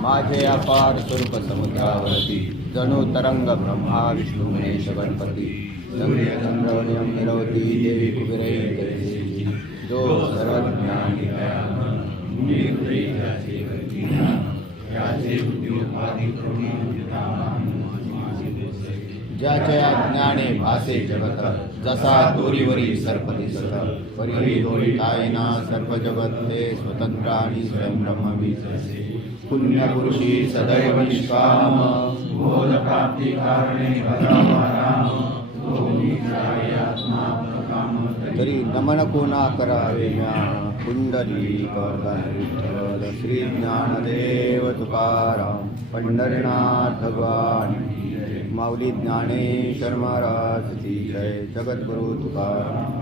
माझे अपार स्वरूप समुद्रावरती जणू तरंग ब्रह्मा विष्णू गणेश गणपती चंद्रवनियम निरवती देवी कुबेरई जो सर्वज्ञानी ज्याच्या ज्ञाने भासे जगत जसा दोरीवरी सर्पती सत परी दोरी कायना सर्व जगत ते स्वतंत्र आणि स्वयं ब्रह्मवी पुण्यपुरुषी सदैव निष्काम बोध प्राप्ती कारणे तरी नमन कोणा करावे कुंडली विठ्ठल श्री ज्ञानदेव तुकाराम पंढरीनाथ भगवान माऊली ज्ञानेश्वर महाराज की जय जगद्गुरु तुकाराम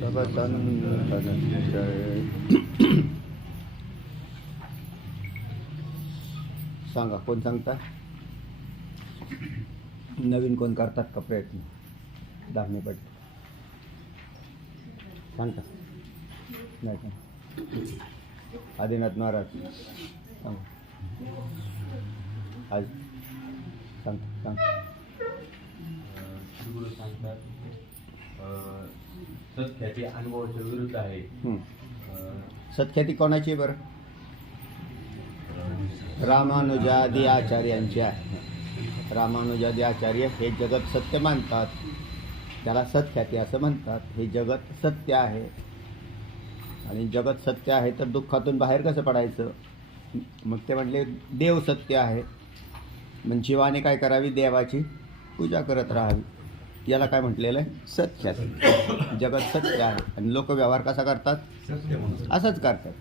जगतंत जय. सांगा कोण सांगता नवीन कोण करतात का प्रयत्न दाखणे पडते सांगता नाही का आदिनाथ महाराज सांगा आज सांग गुरु सांगतात सत्याची अनुभवाच्या विरुद्ध आहे. सत्ख्याती कोणाची बरं रामानुजादी आचार्यांची आहे. रामानुजादी आचार्य हे जगत सत्य मानतात त्याला सत्ख्याती असं म्हणतात. हे जगत सत्य आहे आणि जगत सत्य आहे तर दुःखातून बाहेर कसं पडायचं मग ते म्हटले देव सत्य आहे मग जीवाने काय करावी देवाची पूजा करत राहावी याला काय म्हटलेलं आहे सत्ख्याती. जगत सत्य आहे आणि लोक व्यवहार कसा करतात असंच करतात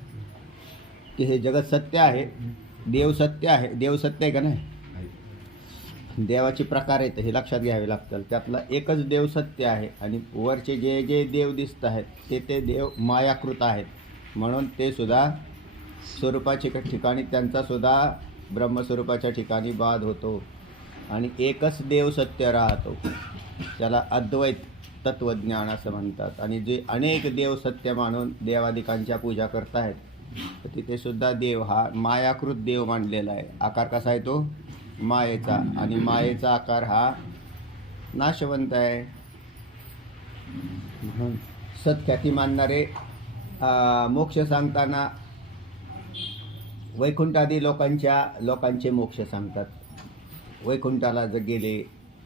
की हे जगत सत्य आहे देव सत्य आहे. देव सत्य आहे का नाही देवाचे प्रकार आहेत हे लक्षात घ्यावे लागतात. त्यातला एकच देव सत्य आहे आणि वरचे जे जे देव दिसत आहेत ते देव मायाकृत आहेत म्हणून ते सुद्धा स्वरूपाच्या ठिकाणी त्यांचा सुद्धा ब्रह्मस्वरूपाच्या ठिकाणी बाध होतो आणि एकच देव सत्य राहतो त्याला अद्वैत तत्वज्ञान असं म्हणतात. आणि जे अनेक देव सत्य मानून देवादिकांच्या पूजा करतायत तर तिथे सुद्धा देव हा मायाकृत देव मानलेला आहे. आकार कसा आहे तो मायेचा आणि मायेचा आकार हा नाशवंत आहे. सत्ख्याती मानणारे मोक्ष सांगताना वैकुंठादी लोकांचे मोक्ष सांगतात. वैकुंठाला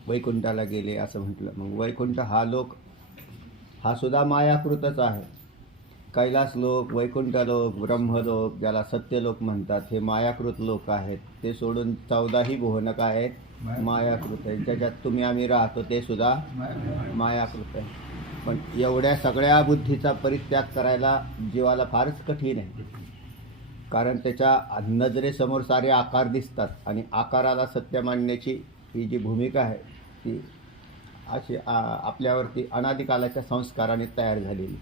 वैकुंठाला गेले असं म्हटलं मग वैकुंठ हा लोक हा सुद्धा मायाकृतच आहे. कैलास लोक वैकुंठ लोक ब्रह्मलोक ज्याला सत्यलोक म्हणतात हे मायाकृत लोक आहेत. ते सोडून 14ही भुवनक आहेत मायाकृत आहेत. ज्याच्यात तुम्ही आम्ही राहतो ते सुद्धा मायाकृत आहे. पण एवढ्या सगळ्या बुद्धीचा परित्याग करायला जीवाला फारच कठीण आहे कारण त्याच्या नजरेसमोर सारे आकार दिसतात आणि आकाराला सत्य मानण्याची ही जी भूमिका आहे ती अशी आपल्यावरती अनादिकालाच्या संस्काराने तयार झालेली.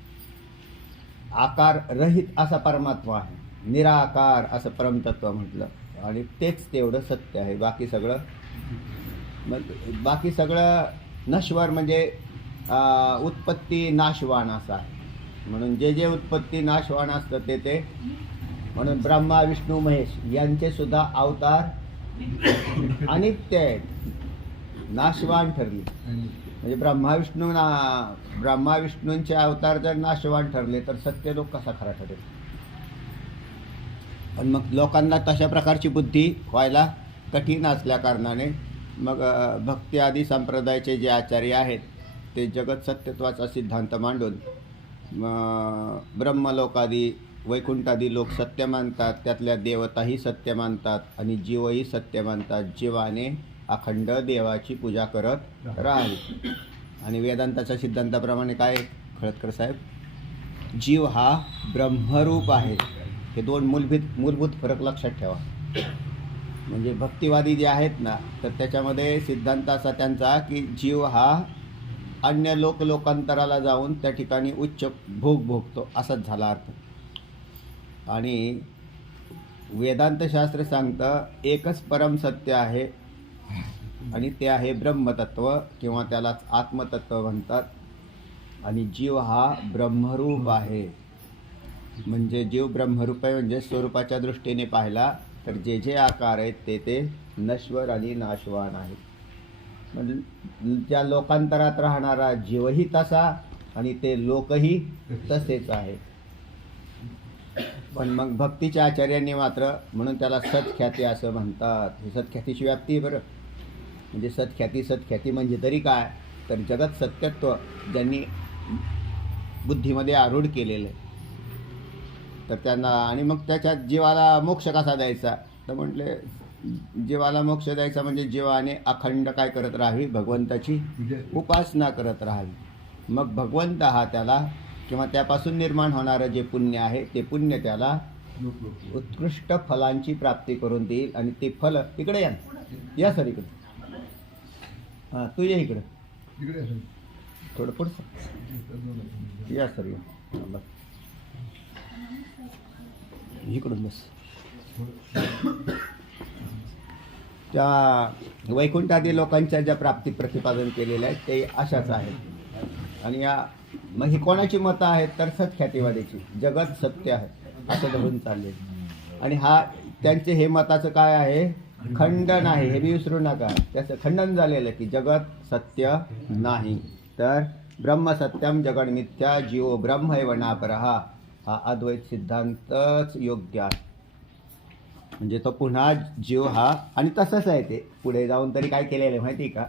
आकार रहित असा परमात्मा आहे. निराकार असं परमतत्व म्हटलं आणि तेच तेवढं सत्य आहे. बाकी सगळं नश्वर म्हणजे उत्पत्ती नाशवान असं आहे. म्हणून जे जे उत्पत्ती नाशवान असतं ते म्हणून ब्रह्मा विष्णू महेश यांचे सुद्धा अवतार अनित्य आहेत नाशवान ठरले. म्हणजे ब्रह्मा विष्णूंचे अवतार जर नाशवान ठरले तर सत्यलोक कसा खरा ठरेल. पण मग लोकांना तशा प्रकारची बुद्धी व्हायला कठीण असल्या कारणाने मग भक्ती आदी संप्रदायाचे जे आचार्य आहेत ते जगत सत्यत्वाचा सिद्धांत मांडून ब्रह्मलोकादी वैकुंठादी लोक सत्य मानतात. त्यातल्या देवताही सत्य मानतात आणि जीवही सत्य मानतात. जीवाने अखंड देवाची पूजा करत राहावी. आणि वेदांताच्या सिद्धांताप्रमाणे काय खळदकर साहेब जीव हा ब्रह्मरूप आहे. हे दोन मूलभूत फरक लक्षात ठेवा. म्हणजे भक्तिवादी जे आहेत ना तर त्याच्यामध्ये सिद्धांत असा त्यांचा की जीव हा अन्य लोकांतराला जाऊन त्या ठिकाणी उच्च भोग भोगतो असाच झाला अर्थ. आणि वेदांतशास्त्र सांगतं एकच परम सत्य आहे आणि ते आहे ब्रह्मतत्व किंवा त्यालाच आत्मतत्व म्हणतात. आणि जीव हा ब्रह्मरूप आहे. म्हणजे जीव ब्रह्मरूप आहे म्हणजे स्वरूपाच्या दृष्टीने पाहिला तर जे जे आकार आहेत ते नश्वर आणि नाशवान आहेत. म्हणजे त्या लोकांतरात राहणारा जीवही तसा आणि ते लोकही तसेच आहे. पण मग भक्तीच्या आचार्यांनी मात्र म्हणून त्याला सत्ख्याती असं म्हणतात. ही सत्ख्यातीची व्याप्ती आहे बरं. म्हणजे सत्ख्याती म्हणजे तरी काय तर जगत सत्यत्व ज्यांनी बुद्धीमध्ये आरूढ केलेलं आहे तर त्यांना. आणि मग त्याच्यात जीवाला मोक्ष कसा द्यायचा तर म्हटले जीवाला मोक्ष द्यायचा म्हणजे जीवाने अखंड काय करत राहावी भगवंताची उपासना करत राहावी. मग भगवंत हा त्याला किंवा त्यापासून निर्माण होणारं जे पुण्य आहे ते पुण्य त्याला उत्कृष्ट फलांची प्राप्ती करून देईल. आणि ते फल इकडे या सर इकडे. हां तू ये इकडं थोडं पुढचं या सर या बस इकडून बस. त्या वैकुंठादी लोकांच्या ज्या प्राप्ती प्रतिपादन केलेल्या आहेत ते अशाच आहेत. आणि या मग ही कोणाची मतं आहेत तर सत्ख्यातीवादीची. जगत सत्य आहे असं धरून चालले. आणि हा त्यांचे हे मताचं काय आहे खंडन आहे. हे बी विसरू नका. त्याचं खंडन झालेलं की जगत सत्य नाही तर ब्रह्म सत्यम जगन मिथ्या जीव ब्रह्म एव नापरहा हा अद्वैत सिद्धांतच योग्य आहे. म्हणजे तो पुन्हा जीव हा आणि तसंच आहे ते पुढे जाऊन तरी काय केलेलं आहे माहिती आहे का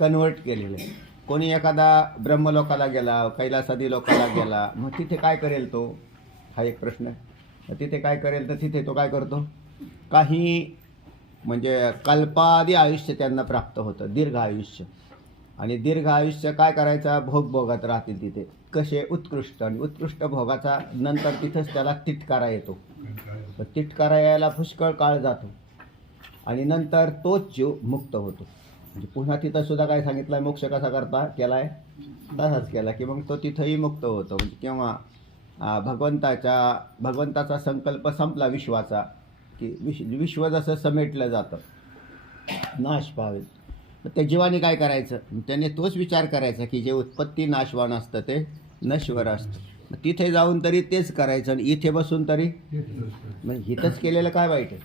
कन्वर्ट केलेलं आहे. कोणी एखादा ब्रह्मलोकाला गेला कैलासादी लोकाला गेला मग तिथे काय करेल तो हा एक प्रश्न आहे. तिथे काय करेल तर तिथे तो काय करतो काही म्हणजे कल्पादी आयुष्य त्यांना प्राप्त होतं दीर्घ आयुष्य. आणि दीर्घ आयुष्य काय करायचा भोग भोगात राहतील तिथे कसे उत्कृष्ट. आणि उत्कृष्ट भोगाचा नंतर तिथंच त्याला तिटकारा येतो. तर तिटकारा यायला पुष्कळ काळ जातो आणि नंतर तोच जीव मुक्त होतो. म्हणजे पुन्हा तिथं सुद्धा काय सांगितलं आहे मोक्ष कसा करता केला आहे तसाच केला की मग तो तिथंही मुक्त होतो. म्हणजे केव्हा भगवंताचा संकल्प संपला विश्वाचा की विश्व जसं समेटलं जातं नाश पावेल. तर त्या जीवाने काय करायचं त्याने तोच विचार करायचा की जे उत्पत्ती नाशवान असतं ते नश्वर असतं. तिथे जाऊन तरी तेच करायचं आणि इथे बसून तरी म्हणजे इथंच केलेलं काय वाईट आहे.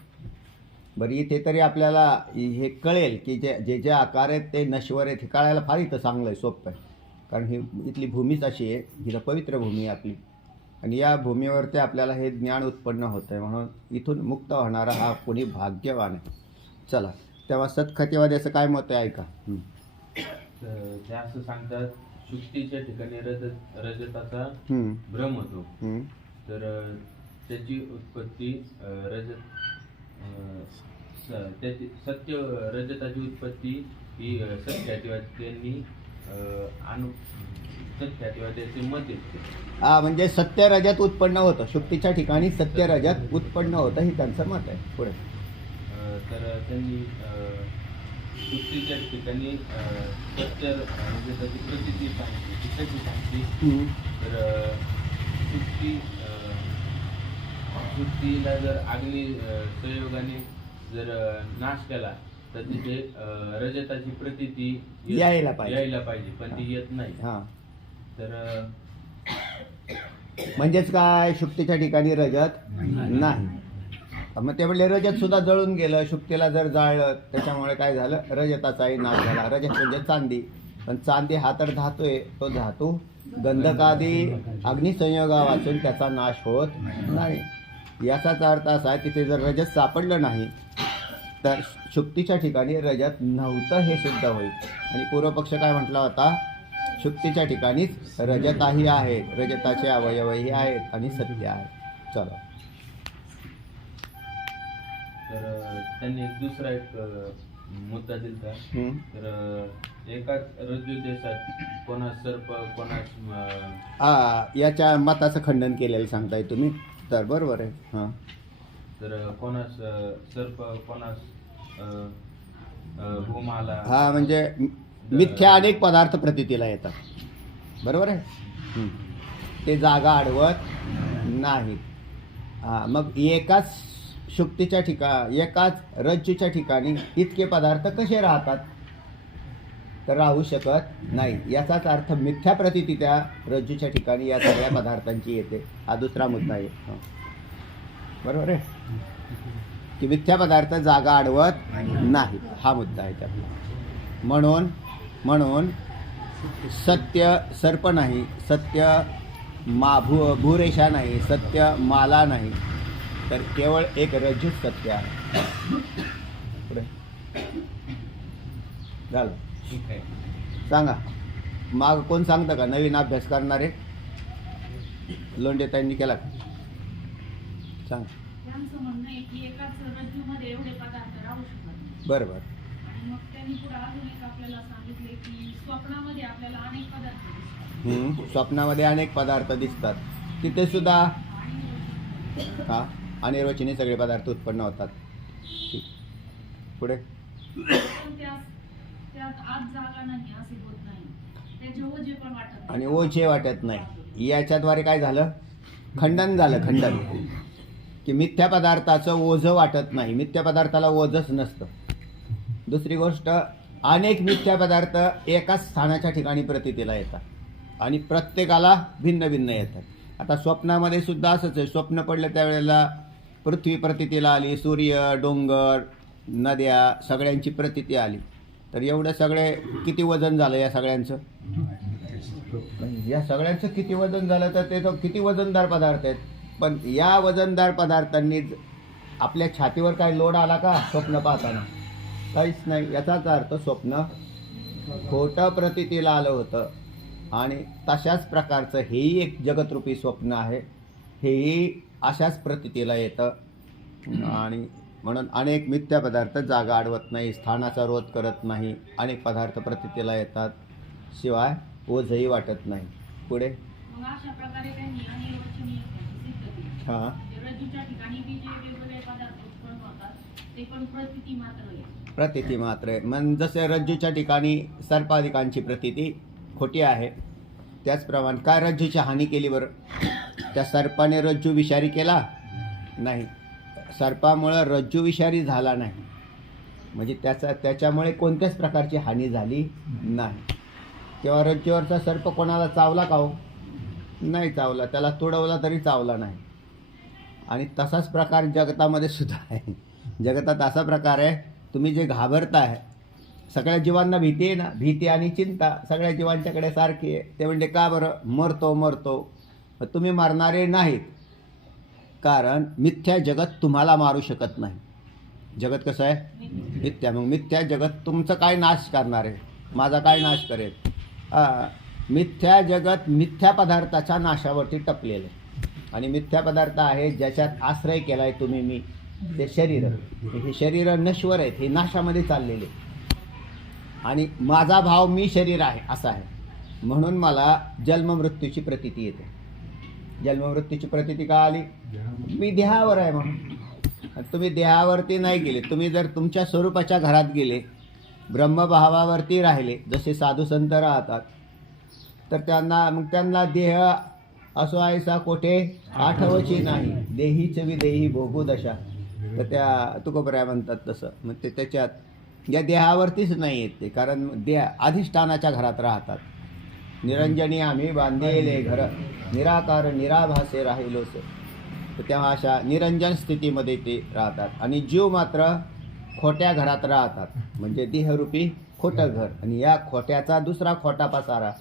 बरं इथे तरी आपल्याला हे कळेल की जे जे आकार आहेत ते नश्वर आहेत हे कळायला फार इथं चांगलं आहे सोपं आहे. कारण ही इथली भूमीच अशी आहे हिला पवित्र भूमी आहे आपली. आणि या भूमीवरती आपल्याला हे ज्ञान उत्पन्न होतं आहे म्हणून इथून मुक्त होणारा हा कोणी भाग्यवान आहे. चला तेव्हा सत्खतीवाद्याचं काय मत आहे ऐका. तर ते असं सांगतात शुक्तीच्या ठिकाणी रजताचा भ्रम होतो. तर त्याची उत्पत्ती त्याची सत्य रजताची उत्पत्ती ही सत्ख्यातीवाद्यांनी सत्ख्यातीवाद्याचे मत आहे. हा म्हणजे सत्य रजत उत्पन्न होतं शुक्तीच्या ठिकाणी सत्य रजत उत्पन्न होतं ही त्यांचं मत आहे. पुढे तर त्यांनी शुक्तीच्या ठिकाणी सत्य रजताची प्रचिती सांगते. तर शुक्तीला जर अग्नी संयोगाने जर नाश केला तर तिथे रजताची प्रतीती यायला पाहिजे पण ती येत नाही. हां तर म्हणजेच काय शुक्तीच्या ठिकाणी रजत नाही. मग ते म्हणले रजत सुद्धा जळून गेलं. शुक्तीला जर जाळलं त्याच्यामुळे काय झालं रजताचाही नाश झाला. रजत म्हणजे चांदी. पण चांदी हा तर धातू आहे. तो धातू गंधकादी अग्निसंयोगा वाचून त्याचा नाश होत नाही. याचाच अर्थ असा आहे तिथे जर रजत सापडलं नाही तर शुक्तीच्या ठिकाणी रजत नव्हतं हे सिद्ध होईल. आणि पूर्वपक्ष काय म्हटला होता शुक्तीच्या ठिकाणीच रजताही आहे रजताचे अवयवही आहेत आणि सत्य आहे. चला तर त्यांनी एक दुसरा एक मुद्दा दिला. तर एकाच रज्जू देशात कोणास सर्प कोणास याच्या मताचं खंडन केलेलं सांगताय तुम्ही तर बरोबर आहे. हां तर कोणास सर्प कोणास भूमाला हा म्हणजे मिथ्या अनेक पदार्थ प्रतीतीला येतात बरोबर आहे. ते जागा अडवत नाहीत. मग एकाच शुक्तीच्या एकाच रज्जूच्या ठिकाणी इतके पदार्थ कसे राहतात तर राहू शकत नाही. याचाच अर्थ मिथ्या प्रतीती त्या रज्जूच्या ठिकाणी या सगळ्या पदार्थांची येते. हा दुसरा मुद्दा आहे. हं. बरोबर आहे की मिथ्या पदार्थ जागा अडवत नाही, हा मुद्दा आहे त्यातला. म्हणून सत्य सर्प नाही, सत्य भूरेषा नाही, सत्य माला नाही, तर केवळ एक रज्जूच सत्य आहे. पुढे झालं. ठीक आहे. सांगा माग कोण सांगतं का? नवीन अभ्यास करणारे लोंढे त्यांनी केला का? सांग. त्यांचं म्हणणं आहे की एकाच रज्जूमध्ये एवढे पदार्थ राहू शकत नाही. बरोबर. आणि मग त्यांनी पुढे अजून एक आपल्याला सांगितले की स्वप्नामध्ये आपल्याला अनेक पदार्थ दिसतात. स्वप्नामध्ये अनेक पदार्थ दिसतात, तिथे सुद्धा हा अनिर्वचनीय सगळे पदार्थ उत्पन्न होतात. ठीक. पुढे पण त्यात आत जागा नाही असे होत नाही, त्याचे ओझे पण वाटत नाही. आणि ओझे वाटत नाही. याच्याद्वारे काय झालं? खंडन झालं. खंडन की मिथ्या पदार्थाचं ओझं वाटत नाही, मिथ्या पदार्थाला ओझच नसतं. दुसरी गोष्ट, अनेक मिथ्या पदार्थ एकाच स्थानाच्या ठिकाणी प्रतीतीला येतात आणि प्रत्येकाला भिन्न भिन्न येतात. आता स्वप्नामध्ये सुद्धा असंच आहे. स्वप्न पडलं त्यावेळेला पृथ्वी प्रतीतीला आली, सूर्य, डोंगर, नद्या सगळ्यांची प्रतीती आली. तर एवढं सगळे किती वजन झालं या सगळ्यांचं? या सगळ्यांचं किती वजन झालं? तर ते तो किती वजनदार पदार्थ आहेत. पण या वजनदार पदार्थांनी आपल्या छातीवर काय लोड आला का स्वप्न पाहताना? काहीच नाही. याचाच अर्थ स्वप्न खोटं प्रतीतीला आलं होतं. आणि तशाच प्रकारचं हेही एक जगतरूपी स्वप्न आहे, हेही अशाच प्रतीतीला येतं. आणि म्हणून अनेक मिथ्या पदार्थ जागा अडवत नाही, स्थानाचा रोध करत नाही, अनेक पदार्थ प्रतीतीला येतात, शिवाय ओझही वाटत नाही. पुढे मग अशा प्रकारे त्यांनी अनिर्वचनीय सिद्ध केले. हां रज्जूच्या ठिकाणी बी जे वेगवेगळे पदार्थ उत्पन्न होतात ते पण प्रतीती मात्र आहे. प्रतीती मात्र आहे. मग जसे रज्जूच्या ठिकाणी सर्पाधिकांची प्रतीती खोटी आहे, त्याचप्रमाणे काय रज्जूची हानी केली बरं? त्या सर्पाने रज्जू विषारी केला नाही, सर्पामुळं रज्जू विषारी झाला नाही, म्हणजे त्याच्यामुळे कोणत्याच प्रकारची हानी झाली नाही. किंवा रज्जूवरचा सर्प कोणाला चावला का हो? नाही चावला, त्याला तुडवला तरी चावला नाही. आणि तसाच प्रकार जगतामध्ये सुद्धा आहे. जगतात असा प्रकार आहे, तुम्ही जे घाबरताय, सगळ्या जीवांना भीती आहे ना, भीती आणि चिंता सगळ्या जीवांच्याकडे सारखी आहे. ते म्हणजे का बरं? मरतो. तुम्ही मरणारे नाहीत, कारण मिथ्या जगत तुम्हाला मारू शकत नाही. जगत कसं आहे? मिथ्या. मग मिथ्या जगत तुमचं काय नाश करणार आहे? माझा काय नाश करेल? मिथ्या जगत मिथ्या पदार्थाच्या नाशावरती टपलेलं आहे. आणि मिथ्या पदार्थ आहे ज्याच्यात आश्रय केला आहे तुम्ही, मी, ते शरीर. हे शरीर नश्वर आहेत, हे नाशामध्ये चाललेले. आणि माझा भाव मी शरीर आहे असा आहे, म्हणून मला जन्ममृत्यूची प्रतीती येते. जन्ममृत्यूची प्रतीती का आली? मी देहावर आहे म्हणून. तुम्ही देहावरती नाही गेले, तुम्ही जर तुमच्या स्वरूपाच्या घरात गेले, ब्रह्मभावावरती राहिले, जसे साधू संत राहतात, तर त्यांना देह असो ऐसा कोठे आठवची नाही, देहीच विदेही भोगू दशा. तर त्या तुकोबराय म्हणतात तसं. मग ते त्याच्यात या देहावरतीच नाही येत ते, कारण देह अधिष्ठानाच्या घरात राहतात. निरंजनी आम्ही बांधलेले घर, निराकार निराभासे राहिलोस. तर तेव्हा अशा निरंजन स्थितीमध्ये ते राहतात. आणि जीव मात्र खोट्या घरात राहतात, म्हणजे देहरूपी खोटं घर. आणि या खोट्याचा दुसरा खोटा पसारा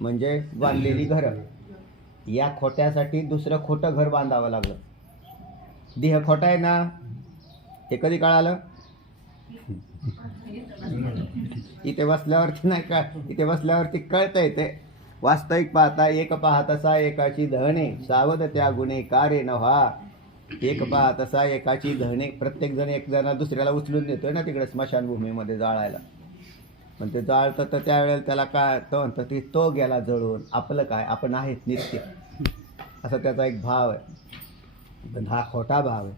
म्हणजे बांधलेली घरं. या खोट्यासाठी दुसरं खोटं घर बांधावं लागलं. देह खोटा आहे ना, हे कधी कळालं? इथे बसल्यावरती नाही का, इथे बसल्यावरती कळतंय ते. वास्तविक पाहता एक पाहतसा एकाची धणे, सावध त्या गुन्हे कारे नव्हा. एक पाहतसा एकाची धणे. प्रत्येक जण एक जण दुसऱ्याला उचलून देतोय ना तिकडे स्मशानभूमीमध्ये जाळायला. पण ते जाळतं तर त्यावेळेला त्याला काय तो म्हणतं, ते तो गेला जळून, आपलं काय, आपण आहेत नित्य, असा त्याचा एक भाव आहे. पण हा खोटा भाव आहे.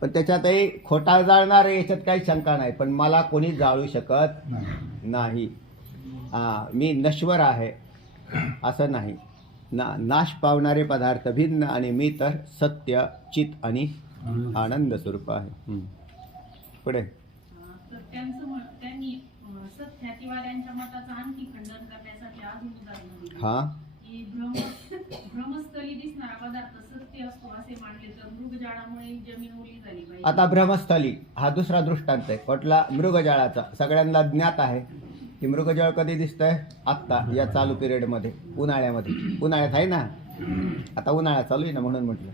पण त्याच्यातही खोटा जाळणार आहे याच्यात काही शंका नाही, पण मला कोणी जाळू शकत नाही. मी नश्वर आहे असं नाही. नाश पावणारे पदार्थ भिन्न आणि मी तर सत्य, चित आणि आनंद स्वरूप आहे. पुढे तर त्यांनी सत्य ख्यातीवाल्यांच्या मताचं आणखी खंडन करण्यासाठी अजून उदाहरण दिली. हा की भ्रमस्थली दिसणारा पदार्थ सत्य असतो असे मानले तर मृगजाळामुळे जमीन ओली झाली पाहिजे. आता ब्रह्मस्थली हा दुसरा दृष्टांत आहे कुठला? मृगजळाचा. सगळ्यांना ज्ञात आहे की मृगजळ कधी दिसतंय? आत्ता या चालू पिरियडमध्ये, उन्हाळ्यामध्ये. उन्हाळ्यात आहे ना, आता उन्हाळा चालू आहे ना म्हणून म्हटलं.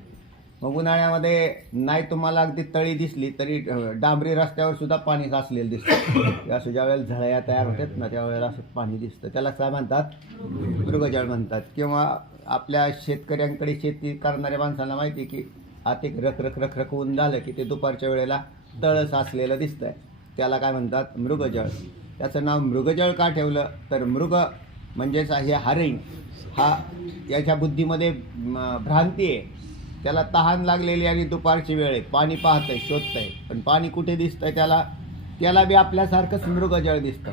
मग उन्हाळ्यामध्ये नाही तुम्हाला अगदी तळी दिसली तरी डांबरी रस्त्यावर सुद्धा पाणी साचलेलं दिसतं. असं ज्या वेळेला झळया तयार होतात ना त्यावेळेला असं पाणी दिसतं. त्याला काय म्हणतात? मृगजळ म्हणतात. किंवा आपल्या शेतकऱ्यांकडे शेती करणाऱ्या माणसांना माहिती की आत एक रख रख रख रख ऊन झालं की ते दुपारच्या वेळेला तळ साचलेलं दिसतंय. त्याला काय म्हणतात? मृगजळ. त्याचं नाव मृगजळ का ठेवलं तर मृग म्हणजेच हे हरिण हा याच्या बुद्धीमध्ये भ्रांती आहे. त्याला तहान लागलेली आणि दुपारची वेळ आहे, पाणी पाहतंय, शोधतंय, पण पाणी कुठे दिसतंय? त्याला बी आपल्यासारखंच मृगजळ दिसतं.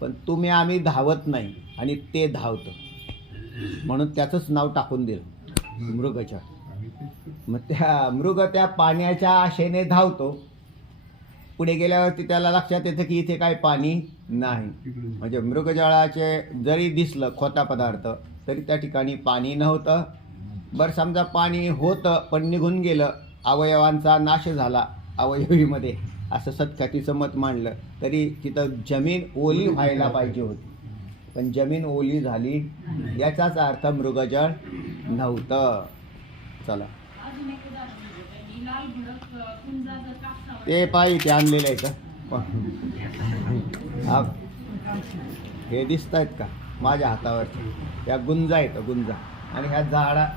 पण तुम्ही आम्ही धावत नाही आणि ते धावतं म्हणून त्याचंच नाव टाकून दिलं मृगजळ. मग त्या पाण्याच्या आशेने धावतो. पुढे गेल्यावरती त्याला लक्षात येतं की इथे काय पाणी नाही. म्हणजे मृगजळाचे जरी दिसलं खोटा पदार्थ तरी त्या ठिकाणी पाणी नव्हतं. बरं समजा पाणी होतं पण निघून गेलं, अवयवांचा नाश झाला अवयवीमध्ये असं सत्ख्यातीचं मत मांडलं तरी तिथं जमीन ओली व्हायला पाहिजे होती. पण जमीन ओली झाली याचाच अर्थ मृगजळ नव्हतं. चला अजून एक उदाहरण दिलं त्यांनी. लाल भडक कुंजा जर कापसावर ते पायी ते आणलेलं आहे का? हा हे दिसत आहेत का माझ्या हातावरचे? त्या गुंजा आहेत, गुंजा. आणि ह्या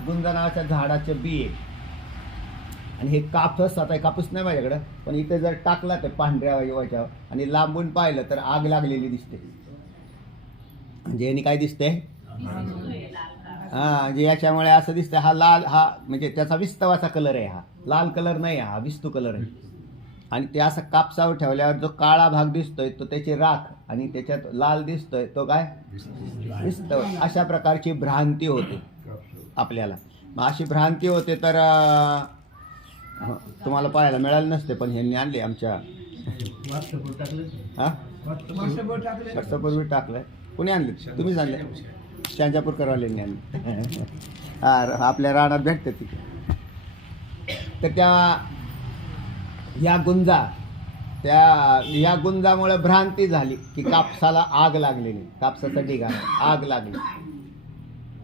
गुंजा नावाच्या झाडाचे बी आहे. आणि हे कापूस, आता कापूस नाही माझ्याकडं, पण इथे जर टाकला ते पांढऱ्या याच्यावर आणि लांबून पाहिलं तर आग लागलेली दिसते. म्हणजे यांनी काय दिसते? हा, म्हणजे याच्यामुळे असं दिसतंय हा लाल, हा म्हणजे त्याचा विस्तवाचा कलर आहे. हा लाल कलर नाही, हा विस्तू कलर आहे. आणि ते असं कापसावर ठेवल्यावर जो काळा भाग दिसतोय तो त्याची राख आणि त्याच्यात लाल दिसतोय तो काय? विस्तव. अशा प्रकारची भ्रांती होते आपल्याला. मग अशी भ्रांती होते तर तुम्हाला पाहायला मिळालं नसते, पण ह्यांनी आणले आमच्या हा व्हॉट्सअपवर टाकलंय. कुणी आणले? तुम्हीच आणले? शांजापूरकरवाल्यांनी आणले. हा आपल्या रानात भेटते तिथे. तर या गुंजामुळे भ्रांती झाली की कापसाला आग लागलेली, कापसाचा ढिगा आग लागली.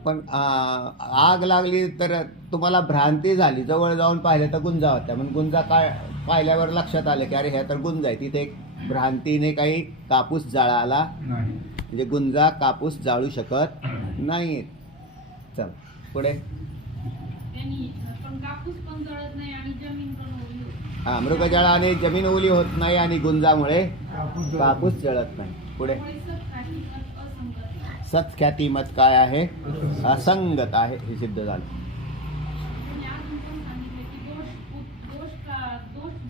पण आग लागली तर तुम्हाला भ्रांती झाली. जवळ जाऊन पाहिलं तर गुंजा होत्या. म्हणून गुंजा काय पाहिल्यावर लक्षात आलं की अरे ह्या तर गुंजा आहे. तिथे एक भ्रांतीने काही कापूस जाळाला, म्हणजे गुंजा कापूस जाळू शकत नाही. चल पुढे. त्यांनी पण कापूस पण जळत नाही आणि जमीन पण ओली होती. हा, मृगजळाने जमीन ओली होत नाही आणि गुंजामुळे कापूस जळत नाही. पुढे. सत्ख्याती मत काय आहे? असंगत आहे हे सिद्ध झालं. त्यांनी अजून पण सांगितलं की दोष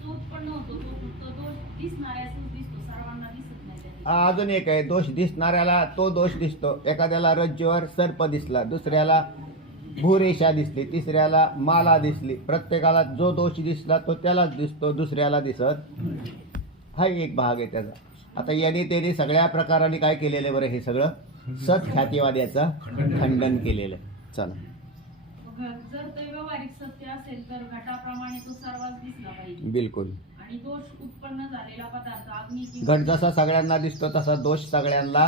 जो उत्पन्न होतो तो दोष दिसणाऱ्याचाच दिसतो, सर्वांना दिसत नाही त्याचे. अजून एक आहे, दोष दिसणाऱ्याला तो दोष दिसतो. एखाद्याला रज्जूवर सर्प दिसला, दुसऱ्याला भूरेषा दिसली, तिसऱ्याला माला दिसली. प्रत्येकाला जो दोष दिसला तो त्यालाच दिसतो, दुसऱ्याला दिसत. हा एक भाग आहे त्याचा. आता याने त्याने सगळ्या प्रकाराने काय केलेलं बरं? हे सगळं सत्ख्यातीवाद्याचं खंडन केलेलं. चला. जर ते व्यावहारिक सत्य असेल तर घटाप्रमाणे तो सर्वांस दिसला पाहिजे. बिलकुल. आणि दोष उत्पन्न झालेला पदार्थ अग्नी घट जसा सगळ्यांना दिसतो तसा दोष सगळ्यांना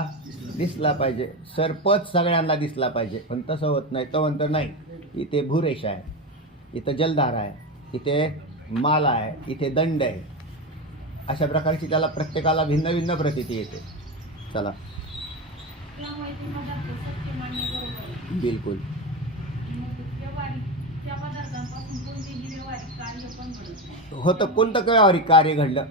दिसला पाहिजे. सरपच सगळ्यांना दिसला पाहिजे. पण तसं होत नाही. तो म्हणतो नाही, इथे भूरेषा आहे, इथं जलधारा आहे, इथे माला आहे, इथे दंड आहे. अशा प्रकारची त्याला प्रत्येकाला भिन्न भिन्न प्रतीती येते. चला. त्यामुळे तो पदार्थ सत्य मानणे बरोबर आहे. बिलकुल. मग व्यावहारिक त्या पदार्थांपासून कोणतेही व्यावहारिक कार्य पण घडत नाही. होतं कोणतं व्यावहारिक कार्य घडलं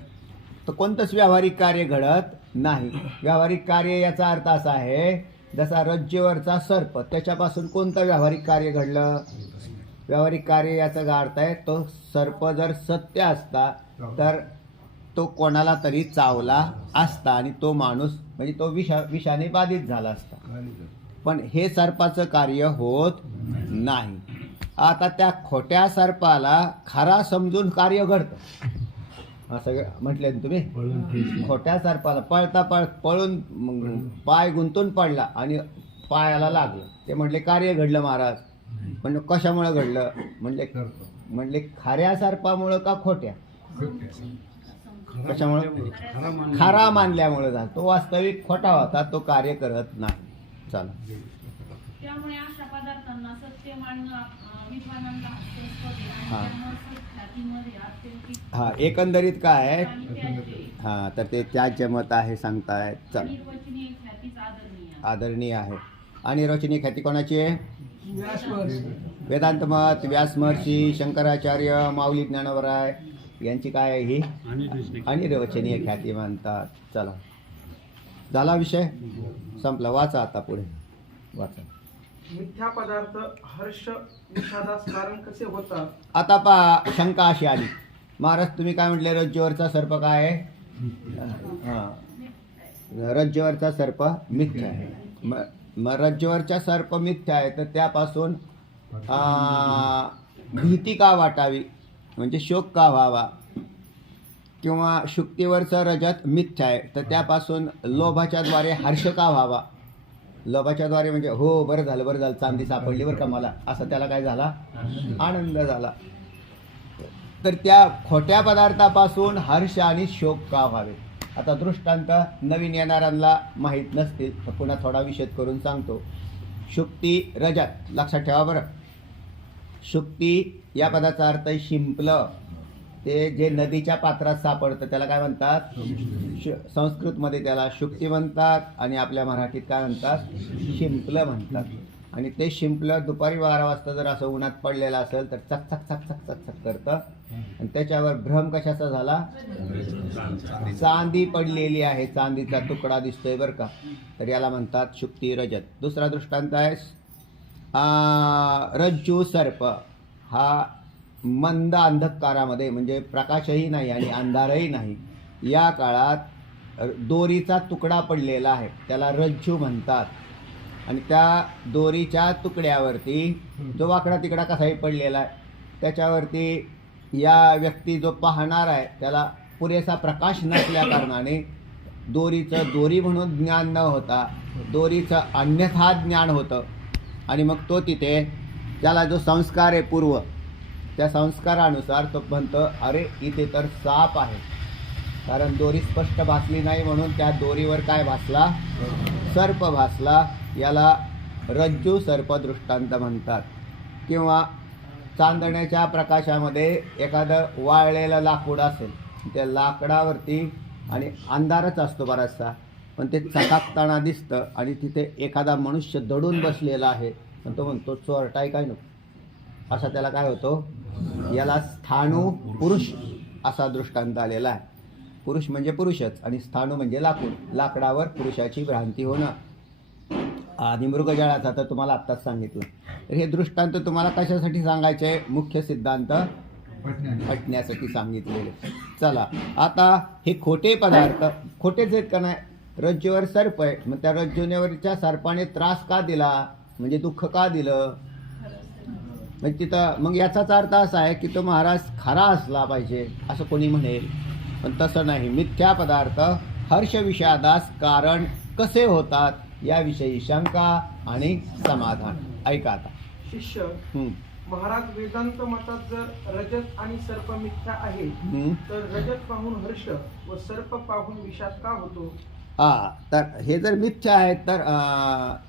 तर कोणतंच व्यावहारिक कार्य घडत नाही. व्यावहारिक कार्य याचा अर्थ असा आहे, जसा रज्जूवरचा सर्प त्याच्यापासून कोणतं व्यावहारिक कार्य घडलं? व्यावहारिक कार्य याचा अर्थ आहे तो सर्प जर सत्य असता तर तो कोणाला तरी चावला असता आणि तो माणूस म्हणजे तो विषाने बाधित झाला असता. पण हे सर्पाचं कार्य होत नाही. आता त्या खोट्या सर्पाला खरा समजून कार्य घडतं. असं म्हटले ना तुम्ही. खोट्या सर्पाला पळून मग पाय गुंतून पडला आणि पायाला लागलं. ते म्हटले कार्य घडलं महाराज. म्हणजे कशामुळं घडलं? म्हणले खऱ्या सर्पामुळं का खोट्या? कशामुळं? खरा मानल्यामुळे झाला. तो वास्तविक खोटा होता, तो कार्य करत नाही. चला, त्यामुळे अशा पदार्थांना सत्य मानणं विद्वानांना हास्यास्पद आहे आणि हा. त्यामुळे सत्यातीमध्ये अत्यंतिक हा एकंदरीत काय आहे? आणि त्याचे हा तर ते त्याचे मत आहे सांगतायत. चल, निर्वचनीय ख्यातीच आदरणीय आहे. आदरणीय आहे. आणि रचनी ख्याती कोणाची आहे? वेदांत मत, व्यास महर्षी, शंकराचार्य, माऊली ज्ञानोबराय यांची काय आहे ही? आणि रचनीय ख्याती मानतात. चला, झाला विषय संपला. वाचा आता पुढे वाचा. मिथ्या पदार्थ हर्ष विषादास कारण कसे होतात? आता शंका अशी आली, महाराज तुम्ही काय म्हटले? रज्जूवरचा सर्प काय आहे? हा, रज्जूवरचा सर्प मिथ्या आहे. मग रज्जूवरचा सर्प मिथ्या आहे तर त्यापासून भीती का वाटावी, म्हणजे शोक का व्हावा? किंवा शुक्तीवरचं रजत मिथ्या आहे तर त्यापासून लोभाच्या द्वारे हर्ष का व्हावा? लोभाच्या द्वारे म्हणजे हो बरं झालं चांदी सापडली बरं का मला, असं त्याला काय झाला? आनंद झाला. तर त्या खोट्या पदार्थापासून हर्ष आणि शोक का व्हावे? आता दृष्टांत नवीन येणाऱ्यांना माहीत नसतील तर पुन्हा थोडा विषद करून सांगतो. शुक्ती रजत लक्षात ठेवा बरं. शुक्ती या पदाचा अर्थ आहे शिंपलं. ते जे नदीच्या पात्रात सापडतं त्याला काय म्हणतात? संस्कृतमध्ये त्याला शुक्ती म्हणतात आणि आपल्या मराठीत काय म्हणतात? शिंपलं म्हणतात. आणि ते शिंपलं दुपारी 12 वाजता जर असं उन्हात पडलेलं असेल तर चक चक चक चक चक चक करतं आणि त्याच्यावर भ्रम कशाचा झाला? चांदी पडलेली आहे, चांदीचा तुकडा दिसतोय बरं का, तर याला म्हणतात शुक्ती रजत. दुसरा दृष्टांत आहे रज्जू सर्प. हा मंद अंधकारामध्ये म्हणजे प्रकाशही नाही आणि अंधारही नाही या काळात दोरीचा तुकडा पडलेला आहे त्याला रज्जू म्हणतात. आणि त्या दोरीच्या तुकड्यावरती जो वाकडा तिकडा कसाही पडलेला आहे त्याच्यावरती या व्यक्ती जो पाहणार आहे त्याला पुरेसा प्रकाश नसल्या कारणाने दोरीचं दोरी म्हणून ज्ञान न होता दोरीचं अन्यथा ज्ञान होतं. आणि मग तो तिथे त्याला जो संस्कार आहे पूर्व त्या संस्कारानुसार तो म्हणतो अरे इथे तर साप आहे, कारण दोरी स्पष्ट भासली नाही म्हणून त्या दोरीवर काय भासला? सर्प भासला. याला रज्जू सर्प दृष्टांत म्हणतात. किंवा चांदण्याच्या प्रकाशामध्ये एखादं वाळलेलं लाकूड असेल, त्या लाकडावरती आणि अंधारच असतो बराचसा पण ते चकाकताना दिसतं आणि तिथे एखादा मनुष्य दडून बसलेला आहे पण तो म्हणतो चोरटाय काय नको, असा त्याला काय होतो? याला स्थाणू पुरुष असा दृष्टांत आलेला आहे. पुरुष म्हणजे पुरुषच आणि स्थाणू म्हणजे लाकूड. लाकडावर पुरुषाची भ्रांती होणं. आणि मृगजळाचा तर तुम्हाला आत्ताच सांगितलं. तर हे दृष्टांत तुम्हाला कशासाठी सांगायचे? मुख्य सिद्धांत पटण्यासाठी सांगितलेले. चला, आता हे खोटे पदार्थ खोटेच आहेत का नाही? रज्जूवर सर्प आहे, मग त्या रज्जूनेवरच्या सर्पाने त्रास का दिला, म्हणजे दुःख का दिलं? म्हणजे तिथं मग याचाच अर्थ असा आहे की तो महाराज खरा असला पाहिजे असं कोणी म्हणेल, पण तसं नाही. मिथ्या पदार्थ हर्ष विषादास कारण कसे होतात याविषयी शंका आणि समाधान. ऐका आता. शिष्य महाराज वेदांत मतात जर रजत आणि सर्प मिथ्या आहे तर रजत पाहून हर्ष व सर्प पाहून विषाद का होतो? तर हे जर मिथ्या आहे तर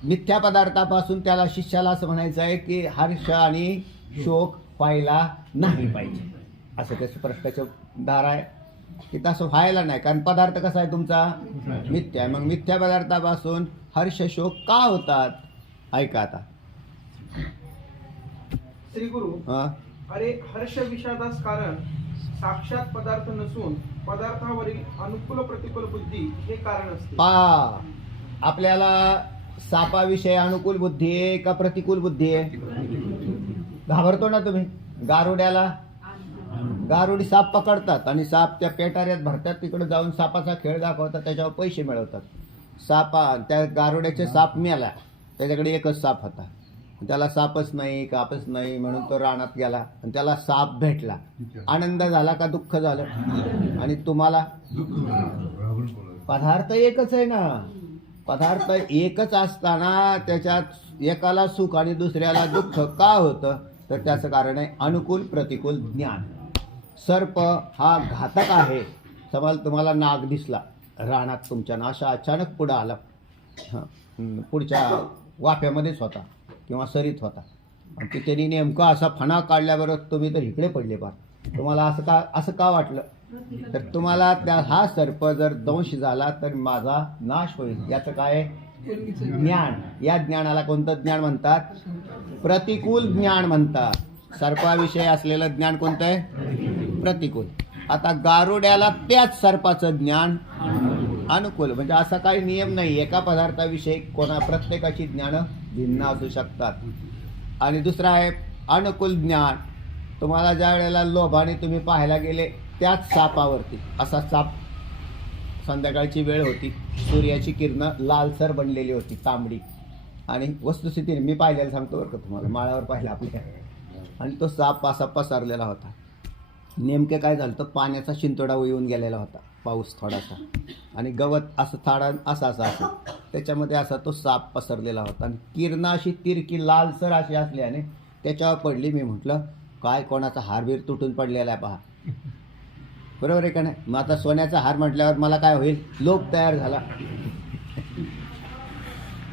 मिथ्या पदार्थापासून त्याला शिष्याला असं म्हणायचं आहे की हर्ष आणि शोक व्हायला नाही पाहिजे, असं त्याचं प्रश्नाचं धार आहे की तसं व्हायला नाही. कारण पदार्थ कसा आहे तुमचा? मिथ्या. मग मिथ्या पदार्थापासून हर्ष शोक का होतात? ऐका आता. श्री गुरु, अरे हर्ष विषादास कारण साक्षात पदार्थ नसून पदार्थावरील अनुकूल प्रतिकूल बुद्धी हे कारण असते. आपल्याला सापाविषयी अनुकूल बुद्धी आहे का प्रतिकूल बुद्धी आहे? घाबरतो ना तुम्ही? गारुड्याला गारुडी साप पकडतात आणि साप त्या पेटाऱ्यात भरतात, तिकडे जाऊन सापाचा खेळ दाखवतात, त्याच्यावर पैसे मिळवतात. त्या गारुड्याचे साप मेला, त्याच्याकडे एकच साप होता. त्याला सापच नाही, कापच नाही म्हणून तो रानात गेला आणि त्याला साप भेटला. आनंद झाला का दुःख झालं? आणि तुम्हाला पदार्थ एकच आहे ना. पदार्थ एकच असताना त्याच्यात एकाला सुख आणि दुसऱ्याला दुःख का होतं? तर त्याचं कारण आहे अनुकूल प्रतिकूल ज्ञान. सर्प हा घातक आहे. समज तुम्हाला नाग दिसला रानात तुमच्या ना, अशा अचानक पुढं आला, पुढच्या वाफ्यामध्येच होता किंवा सरीत होता आणि ते त्यांनी नेमका असा फणा काढल्याबरोबर तुम्ही तर इकडे पडले पार. तुम्हाला असं का वाटलं? तर तुम्हाला त्या हा सर्प जर दंश झाला तर माझा नाश होईल. याचं काय आहे? ज्ञान. या ज्ञानाला कोणतं ज्ञान म्हणतात? प्रतिकूल ज्ञान म्हणतात. सर्पाविषयी असलेलं ज्ञान कोणतं आहे? प्रतिकूल. आता गारुड्याला त्याच सर्पाचं ज्ञान अनुकूल. म्हणजे असा काही नियम नाही. एका पदार्थाविषयी प्रत्येकाची ज्ञान भिन्न असू शकतात. आणि दुसरा आहे अनुकूल ज्ञान. तुम्हाला ज्या वेळेला लोभाने तुम्ही पाहायला गेले त्याच सापावरती, असा साप, संध्याकाळची वेळ होती, सूर्याची किरणं लालसर बनलेली होती, तांबडी, आणि वस्तुस्थितीने मी पाहिलेलं सांगतो बरं का तुम्हाला, माळावर पाहिलं आपल्या, आणि तो साप असा पसरलेला होता. नेमके काय झालं तर पाण्याचा शिंतोडा येऊन गेलेला होता, पाऊस थोडासा, आणि गवत असं थाडा असं त्याच्यामध्ये असा तो साप पसरलेला होता. आणि किरणं अशी तिरकी लालसर अशी असल्याने त्याच्यावर पडली. मी म्हटलं काय कोणाचा हारबीर तुटून पडलेला आहे पहा. बरोबर आहे का नाही? मग आता सोन्याचा हार म्हटल्यावर मला काय होईल? लोभ तयार झाला.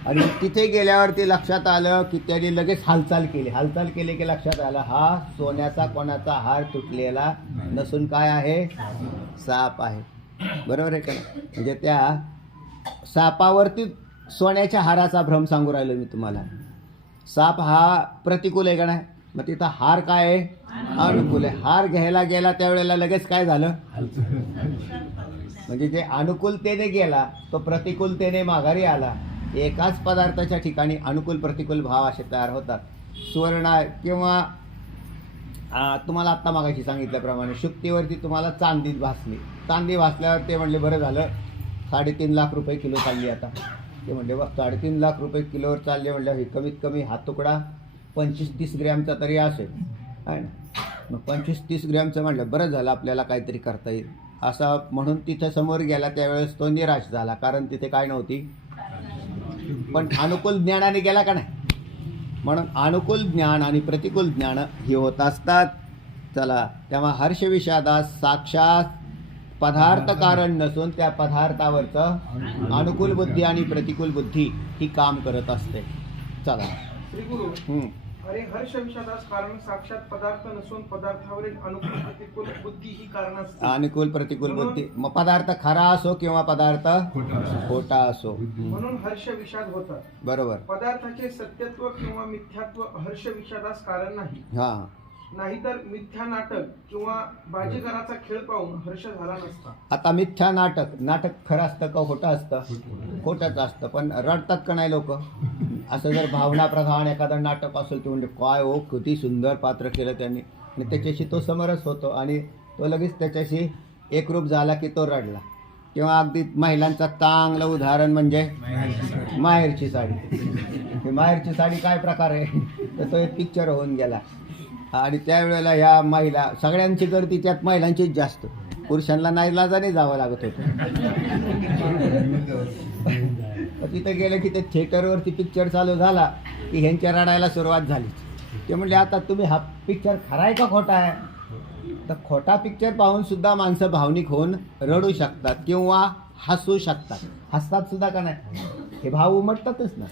आणि तिथे गेल्यावरती लक्षात आलं की त्याने लगेच हालचाल केली की लक्षात आलं हा सोन्याचा कोणाचा हार तुटलेला नसून काय आहे? साप आहे. बरोबर आहे का नाही? म्हणजे त्या सापावरती सोन्याच्या हाराचा भ्रम सांगू राहिलो मी तुम्हाला. साप हा प्रतिकूल आहे का नाही? मग तिथं हार काय आहे? अनुकूल आहे. हार घ्यायला गेला त्यावेळेला लगेच काय झालं? म्हणजे जे अनुकूलतेने गेला तो प्रतिकूलतेने माघारी आला. एकाच पदार्थाच्या ठिकाणी अनुकूल प्रतिकूल भाव असे तयार होतात. सुवर्ण किंवा तुम्हाला आत्ता मागाशी सांगितल्याप्रमाणे शुक्तीवरती तुम्हाला चांदी भासली. चांदी भासल्यावर ते म्हणले बरं झालं 3.5 लाख रुपये किलो चालली. आता ते म्हणले बघ 3.5 लाख रुपये किलोवर चालले म्हणलं हे कमीत कमी हा तुकडा 25-30 ग्रॅमचा तरी असेल आहे ना. मग 25-30 ग्रॅमचं म्हणलं बरं झालं आपल्याला काहीतरी करता येईल असं म्हणून तिथं समोर गेला. त्यावेळेस तो निराश झाला कारण तिथे काय नव्हती. पण अनुकूल ज्ञानाने गेला का नाही? म्हणून अनुकूल ज्ञान आणि प्रतिकूल ज्ञान हे होत असतात. चला, तेव्हा हर्ष विषादास साक्षात पदार्थ कारण नसून त्या पदार्थावरचं अनुकूल बुद्धी आणि प्रतिकूल बुद्धी ही काम करत असते. चला, श्री गुरु, अरे हर्ष विषादास कारण साक्षात पदार्थ नसून पदार्थावरील अनुकूल प्रतिकूल बुद्धी ही कारण असते. अनुकूल प्रतिकूल बुद्धी. मग पदार्थ खरा असो किंवा पदार्थ खोटा असो, म्हणून हर्ष विषाद होतात. बरोबर. पदार्थाचे सत्यत्व किंवा मिथ्यात्व हर्ष विषादास कारण नाही. हा, नाहीतर मिथ्या नाटक किंवा बाजीगराचा खेळ पाहून हर्ष झाला नसता. आता मिथ्या नाटक खरं असतं का खोटं असतं? खोटंच असतं. पण रडतात का नाही लोक? असं जर भावनाप्रधान एखादं नाटक असेल तर म्हणजे काय हो किती सुंदर पात्र केलं त्यांनी, आणि त्याच्याशी तो समरस होतो आणि तो लगेच त्याच्याशी एकरूप झाला की तो रडला. किंवा अगदी महिलांचं चांगलं उदाहरण म्हणजे माहेरची साडी. ही माहेरची साडी काय प्रकार आहे तर तो एक पिक्चर होऊन गेला. आणि त्यावेळेला ह्या महिला सगळ्यांची गर्दी त्यात महिलांचीच जास्त, पुरुषांना नाईलाजाने जावं लागत होतं. तिथं गेलं की ते थिएटरवरती पिक्चर चालू झाला की ह्यांच्या रडायला सुरुवात झाली. ते म्हणले आता तुम्ही हा पिक्चर खरा आहे का खोटा आहे? तर खोटा पिक्चर पाहून सुद्धा माणसं भावनिक होऊन रडू शकतात किंवा हसू शकतात. हसतात सुद्धा का नाही? हे भाव उमटतातच ना.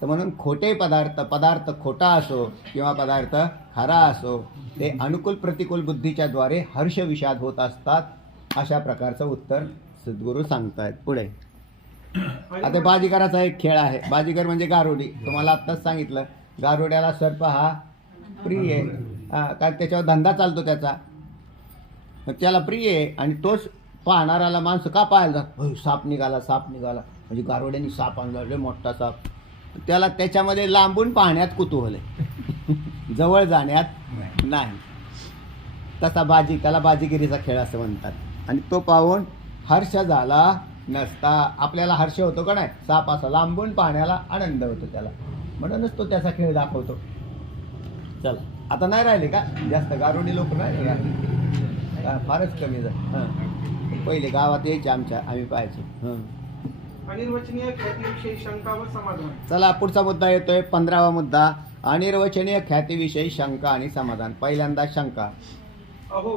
तर म्हणून खोटे पदार्थ खोटा असो किंवा पदार्थ खरा असो ते अनुकूल प्रतिकूल बुद्धीच्या द्वारे हर्ष विषाद होत असतात. अशा प्रकारचं उत्तर सद्गुरू सांगतायत. पुढे आता बाजीगराचा एक खेळ आहे. बाजीगर म्हणजे गारुडी. तुम्हाला आत्ताच सांगितलं गारुड्याला सर्प हा प्रिय आहे, कारण त्याच्यावर धंदा चालतो त्याचा, त्याला प्रिय आहे. आणि तोच पाहणाराला माणसं का पाहायला जात, साप निघाला म्हणजे गारुड्याने साप आणला, लय मोठा साप. त्याला त्याच्यामध्ये लांबून पाहण्यात कुतूहल आहे, जवळ जाण्यात नाही. तसा त्याला बाजीगिरीचा खेळ असं म्हणतात. आणि तो पाहून हर्ष झाला नसता. आपल्याला हर्ष होतो का नाही? साप असा लांबून पाहण्याला आनंद होतो त्याला. म्हणूनच तो त्याचा खेळ दाखवतो. चला आता नाही राहिले का जास्त गारुडी लोक नाही का? फारच कमी झालं. पहिले गावात यायचे आमच्या, आम्ही पाहायचो. अनिर्वचनीय ख्यातीविषयी शंका व समाधान. चला पुढचा मुद्दा येतोय 15वा मुद्दा, अनिर्वचनीय ख्यातीविषयी शंका आणि समाधान. पहिल्यांदा शंका. अहो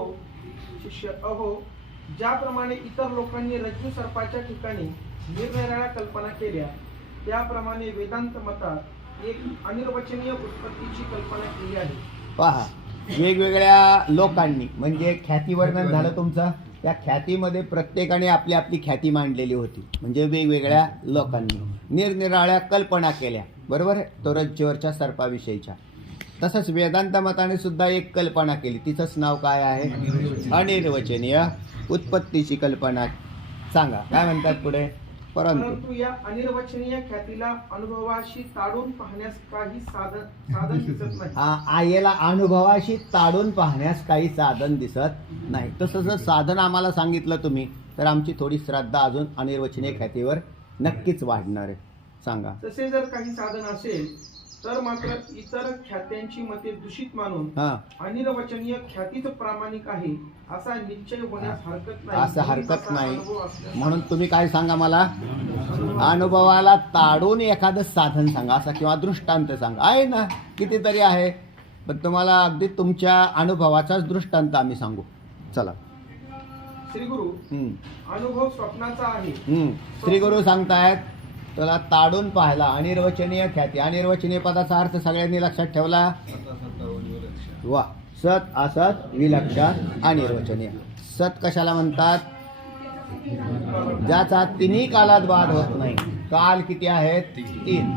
शिष्य, अहो ज्याप्रमाणे इतर लोकांनी रज्जू सर्पाच्या ठिकाणी निरनिराळ्या कल्पना केल्या, त्याप्रमाणे वेदांत मतात एक अनिर्वचनीय उत्पत्तीची कल्पना केली आहे. पहा, वेगवेगळ्या लोकांनी म्हणजे ख्याती वर्णन झालं तुमचं. त्या ख्यातीमध्ये प्रत्येकाने आपली आपली ख्याती मांडलेली होती. म्हणजे वेगवेगळ्या लोकांनी निरनिराळ्या कल्पना केल्या, बरोबर आहे, तो रज्जूवरच्या सर्पाविषयीच्या. तसंच वेदांत मताने सुद्धा एक कल्पना केली, तिचंच नाव काय आहे? अनिर्वचनीय उत्पत्तीची कल्पना. सांगा काय म्हणतात पुढे? परंतु या अनिर्वचनीय ख्यातीला अनुभवाशी ताडून पाहण्यास काही साधन दिसत नाही. याला अनुभवाशी ताडून पाहण्यास काही साधन दिसत नाही. तसं जर साधन आम्हाला सांगितलं तुम्ही, तर आमची थोडी श्रद्धा अजून अनिर्वचनीय ख्यातीवर नक्कीच वाढणार आहे. सांगा. तसे जर काही साधन असेल तर मात्र इतर ख्यात्यांची मते दूषित मानून अनिर्वचनीय ख्यातीच प्रामाणिक आहे असा निश्चय होण्यास हरकत नाही. असं हरकत नाही. म्हणून तुम्ही काय सांगा मला? अनुभवाला ताडून एखादं साधन सांगा, असा किंवा दृष्टांत सांगा. आहे ना, कितीतरी आहे, पण तुम्हाला अगदी तुमच्या अनुभवाचाच दृष्टांत आम्ही सांगू. चला. श्री गुरु, अनुभव स्वप्नाचा आहे. श्री गुरु सांगतायत तुला ताडून पाहायला अनिर्वचनीय ख्याती. अनिर्वचनीय पदाचा अर्थ सगळ्यांनी लक्षात ठेवला. वा. सत, असत, विलक्षण, अनिर्वचनीय. सत कशाला म्हणतात? ज्याचा तिन्ही कालात बाद होत नाही. काल किती आहेत? 3.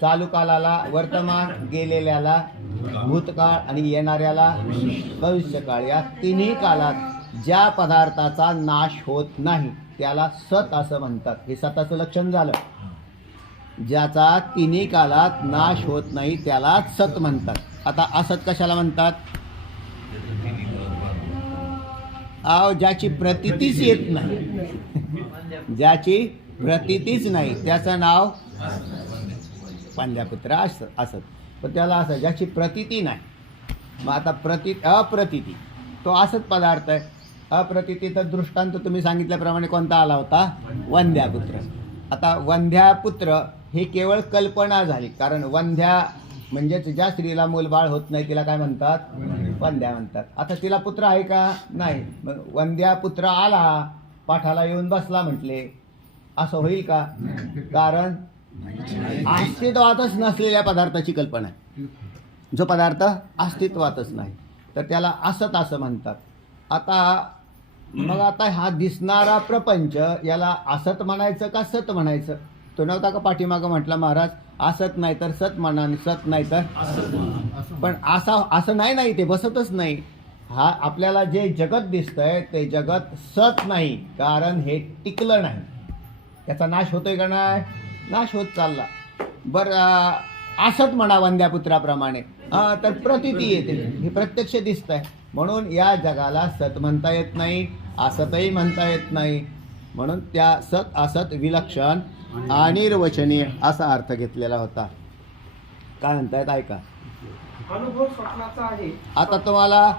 चालू कालाला, वर्तमान, गेलेल्याला, भूतकाळ आणि येणाऱ्याला भविष्यकाळ, या तिन्ही कालात ज्या पदार्थाचा नाश होत नाही त्याला सत असं म्हणतात. हे सताचं लक्षण झालं. ज्याचा तिन्ही कालात नाश होत नाही त्याला सत म्हणतात. आता असत कशाला म्हणतात? ज्याची प्रतीतीच येत नाही, ज्याची प्रतीतीच नाही त्याचं नाव पंद्यापुत्र असत. पण त्याला असं ज्याची प्रतीती नाही. मग आता अप्रतीती तो असत पदार्थ आहे. अप्रतीतीचा दृष्टांत तुम्ही सांगितल्याप्रमाणे कोणता आला होता? वंध्यापुत्र. आता वंध्यापुत्र हे केवळ कल्पना झाली, कारण वंध्या म्हणजेच ज्या स्त्रीला मूलबाळ होत नाही तिला काय म्हणतात? वंध्या म्हणतात. आता तिला पुत्र आहे का? नाही. मग वंध्यापुत्र आला, पाठाला येऊन बसला म्हटले, असं होईल का? कारण अस्तित्वातच नसलेल्या पदार्थाची कल्पना आहे. जो पदार्थ अस्तित्वातच नाही तर त्याला असत असं म्हणतात. आता हा दिसणारा प्रपंच याला असत म्हणायचं का सत म्हणायचं? तो नव्हता का पाठीमागं म्हटलं महाराज, असत नाही तर सत म्हणा आणि सत नाही तर पण असं नाही, ते बसतच नाही. हा आपल्याला जे जगत दिसतंय ते जगत सत नाही, कारण हे टिकलं नाही. त्याचा नाश होतोय का नाही? नाश होत चालला. बरं, असत म्हणा वंध्यापुत्राप्रमाणे, तर प्रतीती येते, हे प्रत्यक्ष दिसतंय. म्हणून या जगाला सत म्हणता येत नाही, असतही म्हणता येत नाही. म्हणून त्या सत, असत, विलक्षण, अनिर्वचनीय असा अर्थ घेतलेला होता. काय म्हणतायत ऐका. अनुभव स्वप्नाचा आहे. आता तुम्हाला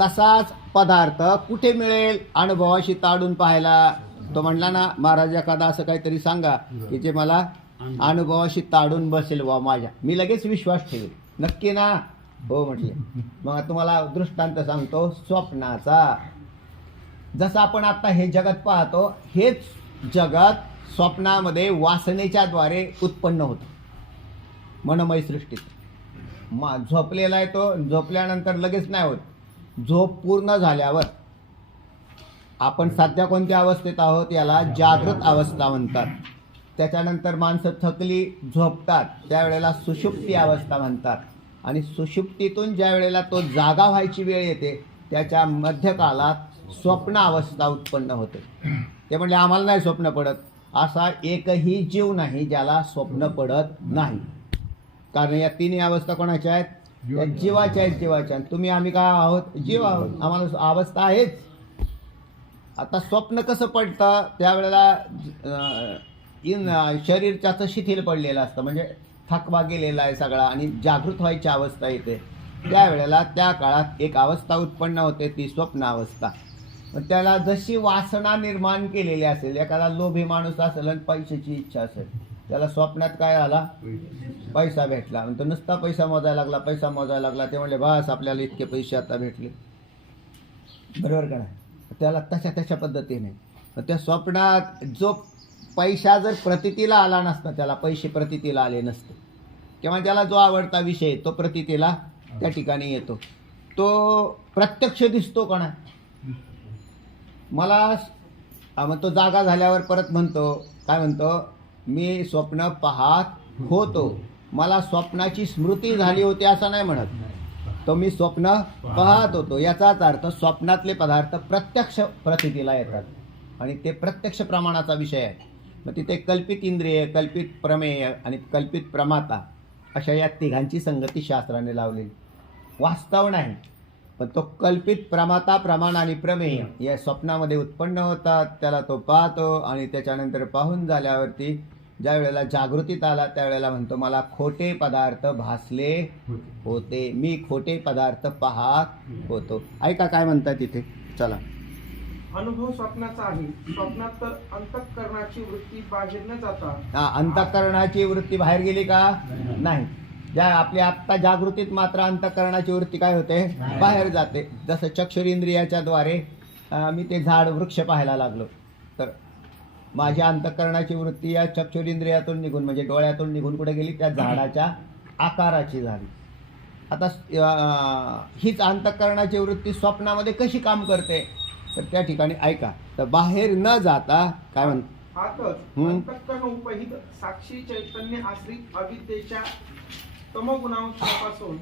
तसाच पदार्थ कुठे मिळेल अनुभवाशी ताडून पाहायला? तो म्हणला ना महाराज, एखादा असं काहीतरी सांगा की जे मला अनुभवाशी ताडून बसेल वा माझ्या, मी लगेच विश्वास ठेवेल. नक्की ना? हो म्हटले. मग तुम्हाला दृष्टांत सांगतो स्वप्नाचा. जसं आपण आता हे जगत पाहतो, हेच जगत स्वप्नामध्ये वासनेच्या द्वारे उत्पन्न होतं मनमय सृष्टीत. झोपलेला आहे तो, झोपल्यानंतर लगेच नाही होत. झोप पूर्ण झाल्यावर आपण सध्या कोणत्या अवस्थेत आहोत याला जागृत अवस्था म्हणतात. त्याच्यानंतर माणसं थकली झोपतात त्यावेळेला सुषुप्ती अवस्था म्हणतात. आणि सुषुप्तीतून ज्या वेळेला तो जागा व्हायची वेळ येते त्याच्या मध्यकालात स्वप्न अवस्था उत्पन्न होते. ते म्हणले आम्हाला नाही स्वप्न पडत. असा एकही जीव नाही ज्याला स्वप्न पडत नाही, कारण या तिन्ही अवस्था कोणाच्या आहेत? या जीवाच्या आहेत. जीवाच्या. तुम्ही आम्ही काय आहोत? जीव आहोत. आम्हाला अवस्था आहेच. आता स्वप्न कसं पडतं? त्यावेळेला शरीर त्याचं शिथिल पडलेलं असतं, म्हणजे थकवा गेलेला आहे सगळा आणि जागृत व्हायची अवस्था येते, त्यावेळेला त्या काळात एक अवस्था उत्पन्न होते, ती स्वप्न अवस्था. मग त्याला जशी वासना निर्माण केलेली असेल, एखादा लोभी माणूस असेल आणि पैशाची इच्छा असेल, त्याला स्वप्नात काय आला, पैसा भेटला, तो नुसता पैसा मोजायला लागला, पैसा मोजायला लागला. ते म्हणले बस आपल्याला इतके पैसे आता भेटले, बरोबर का नाही. त्याला तशा पद्धतीने त्या स्वप्नात जो पैसा जर प्रतीतीला आला नसता, त्याला पैसे प्रतीतीला आले नसते, किंवा त्याला जो आवडता विषय तो प्रतीतीला त्या ठिकाणी येतो, तो प्रत्यक्ष दिसतो का नाही. मला मग तो जागा झाल्यावर परत म्हणतो, काय म्हणतो, मी स्वप्न पाहत होतो, मला स्वप्नाची स्मृती झाली होती असं नाही म्हणत, तो मी स्वप्न पाहत होतो. याचाच अर्थ स्वप्नातले पदार्थ प्रत्यक्ष प्रतीतीला येतात आणि ते प्रत्यक्ष प्रमाणाचा विषय आहे. मग तिथे कल्पित इंद्रिय, कल्पित प्रमेय आणि कल्पित प्रमाता अशा या तिघांची संगती शास्त्राने लावलेली. वास्तव नाही, पण तो कल्पित प्रमाता, प्रमाण आणि प्रमेय या स्वप्नामध्ये उत्पन्न होतात. त्याला तो पाहतो आणि त्याच्यानंतर पाहून झाल्यावरती ज्या वेळेला जागृतीत आला त्यावेळेला म्हणतो मला खोटे पदार्थ भासले होते, मी खोटे पदार्थ पाहत होतो. ऐका काय म्हणतात तिथे, चला. अनुभव स्वप्नाचा आहे. स्वप्नात तर अंतःकरणाची वृत्ती बाहेर न जाता. अंतःकरणाची वृत्ती बाहेर गेली का नाही. ज्या आपल्या आत्ता जागृतीत मात्र अंतःकरणाची वृत्ती काय होते, बाहेर जाते. जसं चक्षुरेंद्रियाच्या द्वारे मी ते झाड वृक्ष पाहायला लागलो, तर माझ्या अंतःकरणाची वृत्ती या चक्षुरेंद्रियातून निघून म्हणजे डोळ्यातून निघून कुठे गेली, त्या झाडाच्या आकाराची झाली. आता हीच अंतःकरणाची वृत्ती स्वप्नामध्ये कशी काम करते, तर त्या ठिकाणी ऐका. तर बाहेर न जाता काय म्हणतो, आतच अंतःकरण उपहित साक्षी चैतन्य आश्रित अविद्येच्या तमोगुणांपासून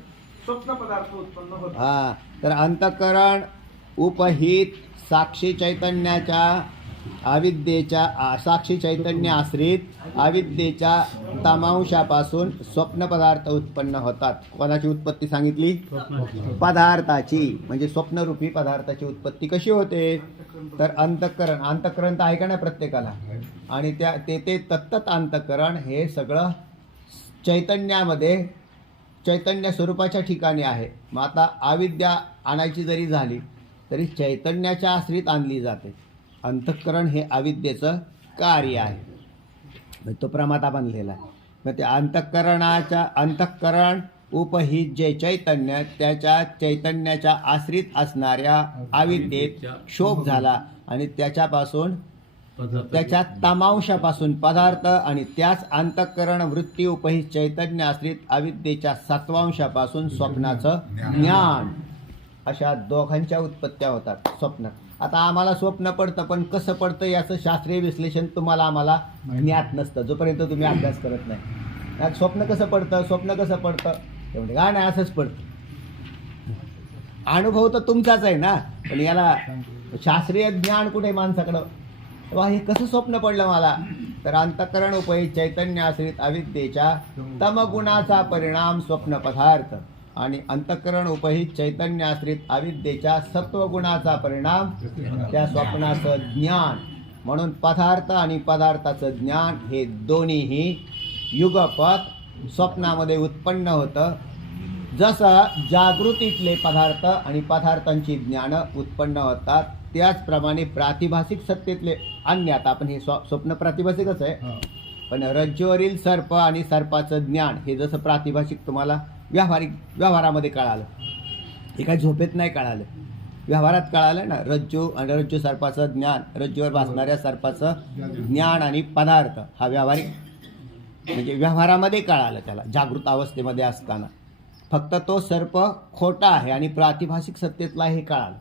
स्वप्न पदार्थ उत्पन्न होतात. तर अंतःकरण उपहित साक्षी चैतन्याच्या अविद्येच्या, साक्षी चैतन्य आश्रित अविद्येच्या तमांशापासून स्वप्न पदार्थ उत्पन्न होतात. कोणाची उत्पत्ती सांगितली, पदार्थाची, म्हणजे स्वप्नरूपी पदार्थाची उत्पत्ती कशी होते, तर अंतःकरण. अंतःकरण तर आहे का नाही प्रत्येकाला, आणि ते तत्त अंतःकरण हे सगळं चैतन्यामध्ये, चैतन्य स्वरूपाच्या ठिकाणी आहे. मग आता अविद्या आणायची जरी झाली तरी चैतन्याच्या आश्रित आणली जाते. अंतःकरण हे अविद्येचं कार्य आहे, तो प्रमाता बनलेला आहे. मग त्या अंतःकरण उपहित जे चैतन्य, त्याच्या चैतन्याच्या आश्रित असणाऱ्या अविद्येत शोक झाला आणि त्याच्यापासून, त्याच्या तमांशापासून पदार्थ, आणि त्याच अंतःकरण वृत्ती उपहित चैतन्य आश्रित अविद्येच्या सत्वांशापासून स्वप्नाचं ज्ञान, अशा दोघांच्या उत्पत्त्या होतात स्वप्न. आता आम्हाला स्वप्न पडतं, पण कसं पडतं याचं शास्त्रीय विश्लेषण तुम्हाला आम्हाला ज्ञात नसतं जोपर्यंत तुम्ही अभ्यास करत नाही. स्वप्न कसं पडतं, स्वप्न कसं पडतं ते म्हणजे काय नाही, असंच पडतं. अनुभव तर तुमचाच आहे ना, पण याला शास्त्रीय ज्ञान कुठे माणसाकडं, वा हे कसं स्वप्न पडलं मला, तर अंतःकरण उपहित चैतन्य आश्रित अविद्येच्या तमगुणाचा परिणाम स्वप्न पदार्थ, आणि अंतःकरण उपहित चैतन्य आश्रित अविद्येच्या सत्वगुणाचा परिणाम त्या स्वप्नाचं ज्ञान. म्हणून पदार्थ आणि पदार्थाचं ज्ञान हे दोन्हीही युगपत स्वप्नामध्ये उत्पन्न होतं. जसं जागृतीतले पदार्थ आणि पदार्थांची ज्ञानं उत्पन्न होतात, त्याचप्रमाणे प्रातिभासिक सत्तेतले अन्य, आता आपण हे स्वप्न प्रातिभासिकच आहे, पण रज्जूवरील सर्प आणि सर्पाचं ज्ञान हे जसं प्रातिभासिक तुम्हाला व्यवहारामध्ये कळालं, हे काय झोपेत नाही कळालं, व्यवहारात कळालं ना. रज्जू आणि रज्जू सर्पाचं ज्ञान, रज्जूवर भासणाऱ्या सर्पाचं ज्ञान आणि पदार्थ हा व्यावहारिक म्हणजे व्यवहारामध्ये कळालं त्याला, जागृत अवस्थेमध्ये असताना. फक्त तो सर्प खोटा आहे आणि प्रातिभासिक सत्तेतला हे कळालं.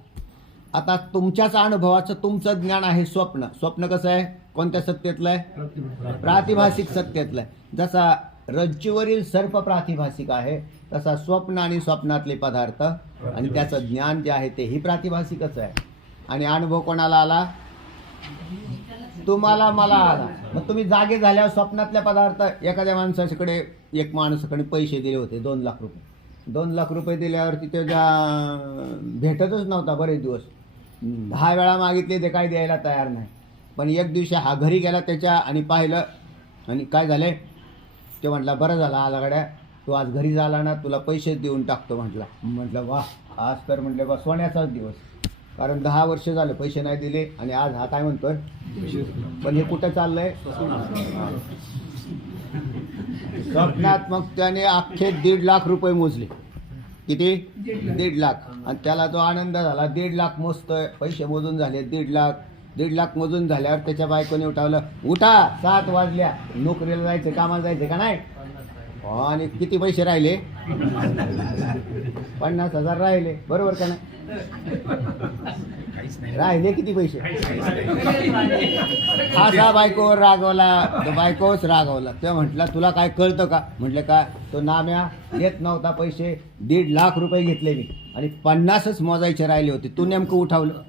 आता तुमच्याच अनुभवाचं तुमचं ज्ञान आहे स्वप्न. स्वप्न कसं आहे, कोणत्या सत्तेतलं आहे, प्रातिभासिक सत्तेतलं आहे. जसा रज्जूवरील सर्प प्रातिभासिक आहे, तसा स्वप्न आणि स्वप्नातले पदार्थ आणि त्याचं ज्ञान जे आहे तेही प्रातिभासिकच आहे. आणि अनुभव कोणाला आला, तुम्हाला, मला आला. मग तुम्ही जागे झाल्यावर स्वप्नातल्या पदार्थ, एखाद्या माणसाकडे, एक माणसाकडे पैसे दिले होते 2 लाख रुपये. 2 लाख रुपये दिल्यावरती त्याच्या भेटतच नव्हता बरेच दिवस, 10 वेळा मागितले ते काय द्यायला तयार नाही. पण एक दिवशी हा घरी गेला त्याच्या आणि पाहिलं, आणि काय झाले, ते म्हटला बरं झाला आला गड्या, तू आज घरी झाला ना, तुला पैसे देऊन टाकतो म्हटला. म्हटलं वा, आज तर म्हटलं बा सोन्याचाच दिवस, कारण 10 वर्ष झाले पैसे नाही दिले आणि आज हा काय म्हणतोय. पण हे कुठं चाललंय. स्वप्नात मग त्याने अख्खे 1.5 लाख रुपये मोजले. किती. 1.5 लाख. आणि त्याला तो आनंद झाला. 1.5 लाख मोजतोय, पैसे मोजून झाले 1.5 लाख. 1.5 लाख मोजून झाल्यावर त्याच्या बायकोने उठावलं, उठा 7 वाजल्या, नोकरीला जायचं, कामाला जायचं का नाही. आणि किती पैसे राहिले. 50,000 राहिले. बरोबर का नाही. राहिले किती पैसे. असा बायकोवर रागवला. तो बायकोच रागवला. तेव्हा म्हटलं तुला काय कळतं का. म्हटलं का. तो नाम्या येत नव्हता पैसे. 1.5 लाख रुपये घेतले मी आणि 50च मोजायचे राहिले होते. तू नेमकं उठावलं.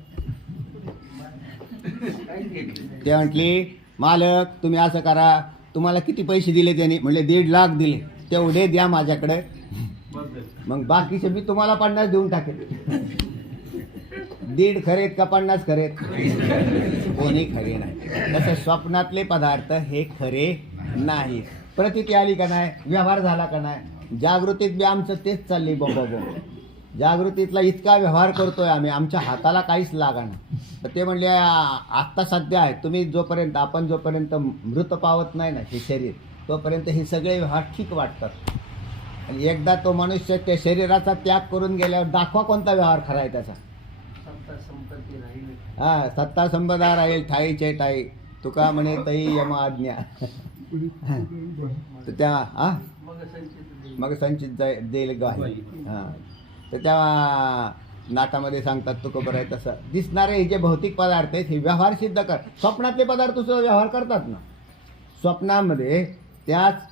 ते म्हटली मालक तुम्ही असं करा, तुम्हाला किती पैसे दिले त्यांनी. म्हणले 1.5 लाख दिले, तेवढे द्या माझ्याकडे, मग बाकीचे मी तुम्हाला 50 देऊन टाकेल. 1.5 खरेत का 50 खरेत. कोणी खरे नाही. तसं स्वप्नातले पदार्थ हे खरे नाही. प्रतीती आली का नाही, व्यवहार झाला का नाही. जागृतीत बी आमचं तेच चाललंय. बाबा जागृतीतला इतका व्यवहार करतोय आम्ही, आमच्या हाताला काहीच लागणार. तर ते म्हणले आत्ता सध्या आहे, तुम्ही जोपर्यंत आपण जोपर्यंत मृत पावत नाही ना हे शरीर, तोपर्यंत हे सगळे व्यवहार ठीक वाटतात. आणि एकदा तो मनुष्य त्या शरीराचा त्याग करून गेल्यावर दाखवा कोणता व्यवहार खरा आहे त्याचा. हा, सत्ता संपदा राहील ठाईचे ठाई, तुका म्हणे तई यम आज्ञा. तर त्या मग संचित देईल गाय. हां, तर त्या नाटामध्ये सांगतात तुका बरं आहे तसं. दिसणारे हे जे भौतिक पदार्थ आहेत हे व्यवहार सिद्ध कर. स्वप्नातले पदार्थ सुद्धा व्यवहार करतात ना. स्वप्नामध्ये त्याच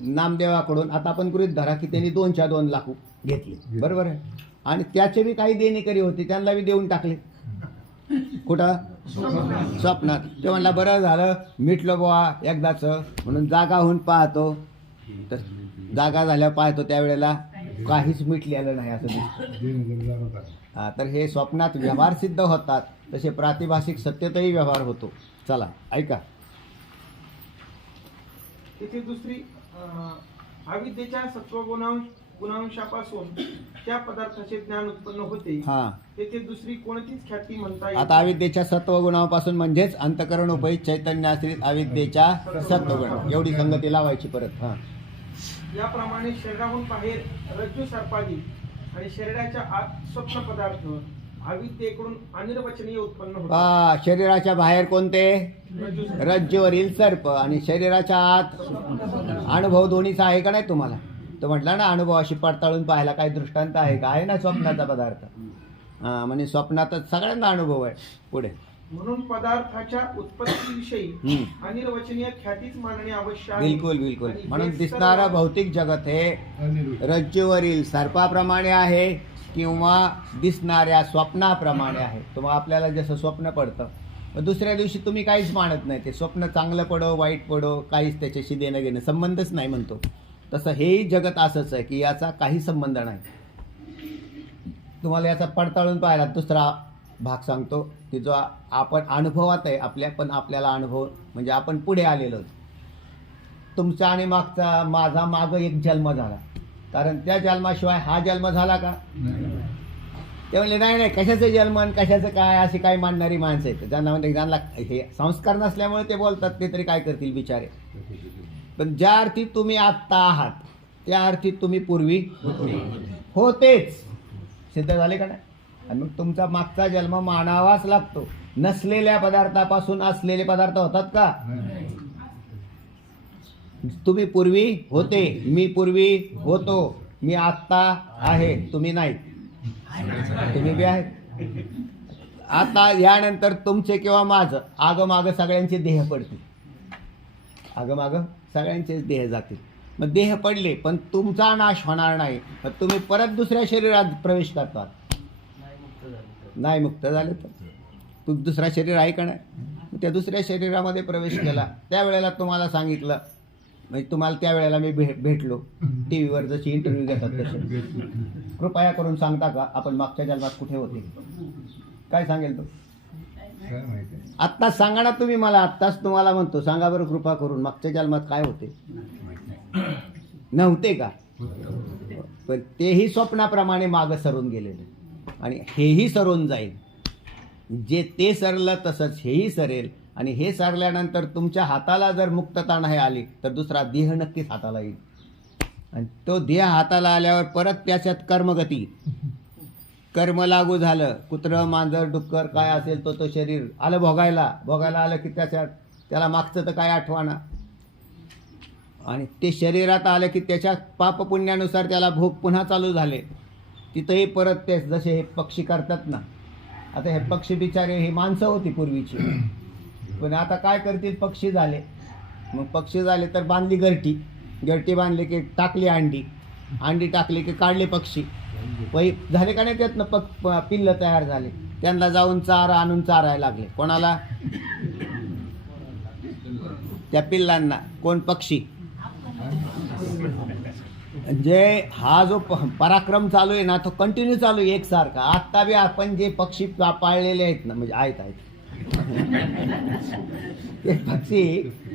नामदेवाकडून आता आपण गृहीत धरा की त्यांनी 2 लाख घेतले. बरोबर आहे. आणि त्याचे बी काही देणेकरी होते, त्यांना बी देऊन टाकले. कुठं. स्वप्नात. ते म्हणला बरं झालं मिटलं बुवा एकदाच, म्हणून जागा होऊन पाहतो. तर जागा झाल्यावर पाहतो त्यावेळेला काहीच मिटलेलं नाही असं दिसतं. हा, तर हे स्वप्नात व्यवहार सिद्ध होतात, तसे प्रातिभाषिक सत्यतही व्यवहार होतो. चला ऐका. तिथे दुसरी अविद्येच्या गुणांशापासून त्या पदार्थाचे ज्ञान उत्पन्न होते. हा, तेथे दुसरी कोणतीच ख्याती म्हणता येत आता अविद्येच्या सत्वगुणापासून म्हणजेच अंतकरण उपहित चैतन्याश्रित अविद्येच्या सत्वगुण, एवढी संगती लावायची परत. हा, याप्रमाणे शरीराहून बाहेर रज्जू सर्पादी आणि शरीराच्या आत स्वप्न पदार्थ अविद्येकडून अनिर्वचनीय उत्पन्न होतात. शरीराच्या बाहेर कोणते. रज्जू सर्प. रज्जूवरील सर्प आणि शरीराच्या आत अनुभव दोन्हीचा आहे का नाही तुम्हाला. तो म्हटला ना अनुभवाशी पडताळून पाहायला काही दृष्टांत आहे का. आहे ना स्वप्नाचा पदार्थ. हा, म्हणजे स्वप्नातच सगळ्यांना अनुभव आहे. पुढे. म्हणून पदार्थाच्या उत्पत्तीविषयी अनिर्वचनीय ख्यातीच मानणे आवश्यक आहे. बिलकुल बिलकुल. आणि म्हणून हे दिसणारं सर्व भौतिक जगत हे रज्जूवरील सर्पाप्रमाणे आहे किंवा दिसणाऱ्या स्वप्नाप्रमाणे आहे. तुम्हाला आपल्याला जसं स्वप्न पडतं, मग दुसऱ्या दिवशी तुम्ही काहीच मानत नाही. ते स्वप्न चांगलं पडो वाईट पडो काहीच त्याच्याशी देणं घेणं संबंधच नाही म्हणतो. तसं हेही जगत असंच आहे की याचा काही संबंध नाही. तुम्हाला याचा पडताळून पाहायला दुसरा भाग सांगतो की जो आपण अनुभवात आहे आपल्या, पण आपल्याला अनुभव म्हणजे आपण पुढे आलेलो. तुमचा आणि मागचा माझा माग एक जन्म झाला, कारण त्या जन्माशिवाय हा जन्म झाला का. ते म्हणले नाही नाही कशाचं जन्म आणि कशाचं काय अशी काही मानणारी माणसं आहेत. ज्यांना म्हणजे ज्यांना हे संस्कार नसल्यामुळे ते बोलतात, ते तरी काय करतील बिचारे. पण ज्या अर्थी तुम्ही आत्ता आहात त्या अर्थी तुम्ही पूर्वी होतेच. सिद्ध झाले का नाही. आणि मग तुमचा मागचा जन्म मानावाच लागतो. नसलेल्या पदार्थापासून असलेले पदार्थ होतात का. तुम्ही पूर्वी होते, मी पूर्वी होतो, मी आत्ता आहे, तुम्ही नाही. तुम्ही बी आहेत. आता यानंतर तुमचे किंवा माझं आगमाग सगळ्यांचे देह पडतील. आगमाग सगळ्यांचेच देह जातील. मग देह पडले पण तुमचा नाश होणार नाही. मग तुम्ही परत दुसऱ्या शरीरात प्रवेश करतात. नाही मुक्त झाले तर तू दुसरा शरीर आहे का नाही. त्या दुसऱ्या शरीरामध्ये प्रवेश केला. त्यावेळेला तुम्हाला सांगितलं, म्हणजे तुम्हाला त्यावेळेला मी भेटलो टी व्हीवर जशी इंटरव्ह्यू घेतात तसे. कृपया करून सांगता का आपण मागच्या जन्मात कुठे होते. काय सांगेल तो. आत्ताच सांगा ना तुम्ही मला. आत्ताच तुम्हाला म्हणतो सांगा बरं कृपा करून मागच्या जन्मात काय होते. नव्हते का? पण तेही स्वप्नाप्रमाणे मागं सरून गेलेले आणि हेही सरून जाईल. जे ते सरलं तसंच हेही सरेल आणि हे सरल्यानंतर तुमच्या हाताला जर मुक्तता नाही आली तर दुसरा देह नक्कीच हाताला येईल आणि तो देह हाताला आल्यावर परत त्याच्यात कर्मगती, कर्म लागू झालं. कुत्रं, मांजर, डुक्कर काय असेल तो शरीर आलं भोगायला आलं की त्याला मागचं तर काय आठवणा आणि ते शरीरात आलं की त्याच्या पापपुण्यानुसार त्याला भोग पुन्हा चालू झाले. तिथंही परत ते जसे हे पक्षी करतात ना, आता हे पक्षी बिचारे ही माणसं होती पूर्वीची, पण आता काय करतील, पक्षी झाले. मग पक्षी झाले तर बांधली घरटी बांधली की टाकली अंडी टाकली की काढले पक्षी. झाले का नाही त्यातनं पिल्लं तयार झाले. त्यांना जाऊन चारा आणून चारायला लागले. कोणाला? त्या पिल्लांना. कोण? पक्षी. म्हणजे हा जो पराक्रम चालू आहे ना तो कंटिन्यू चालू आहे एकसारखा. आत्ता बी आपण जे पक्षी पाळलेले आहेत ना, म्हणजे आहेत ते पक्षी